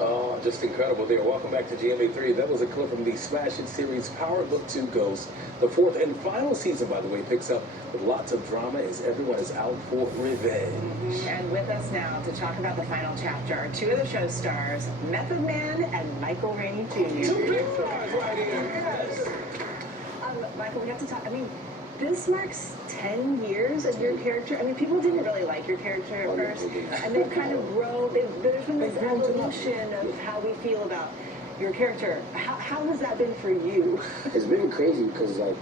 Oh, just incredible there. Welcome back to GMA3. That was a clip from the Smash Hit series Power Book 2 Ghost. The 4th and final season, by the way, picks up with lots of drama as everyone is out for revenge. And with us now to talk about the final chapter are 2 of the show's stars, Method Man and Michael Rainey Jr. 2 big stars right here. Yes. Michael, we have to talk. I mean, this marks 10 years of your character. I mean, people didn't really like your character at first, and they've kind of grown. There's been this evolution of how we feel about your character. How has that been for you? It's been crazy because, like,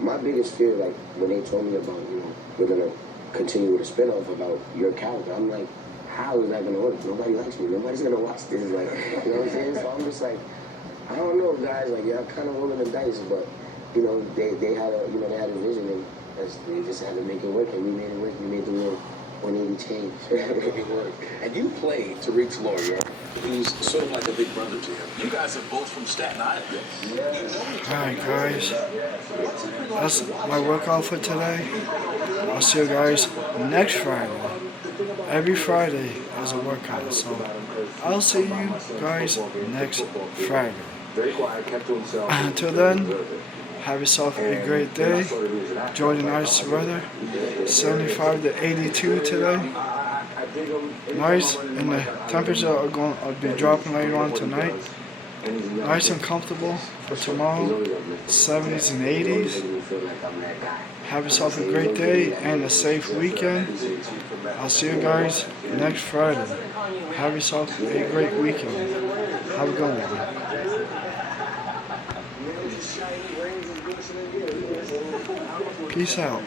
my biggest fear, like, when they told me about, we're going to continue with a spinoff about your character, I'm like, how is that going to work? Nobody likes me. Nobody's going to watch this. Like, you know what I'm saying? So I'm just like, I don't know, guys. Like, y'all kind of rolling the dice, but they had a they had a vision, and they just had to make it work, and we made it work. We made the real 180 change. It worked. And you played Tariq's lawyer, who's sort of like a big brother to him. You guys are both from Staten Island. alright guys, that's my workout for today. I'll see you guys next Friday. Every Friday is a workout, so I'll see you guys next Friday. Until then, have yourself a great day. Enjoy the nice weather. 75 to 82 today. Nice, and the temperature will be dropping later on tonight. Nice and comfortable for tomorrow. 70s and 80s. Have yourself a great day and a safe weekend. I'll see you guys next Friday. Have yourself a great weekend. Have a good one. Peace out.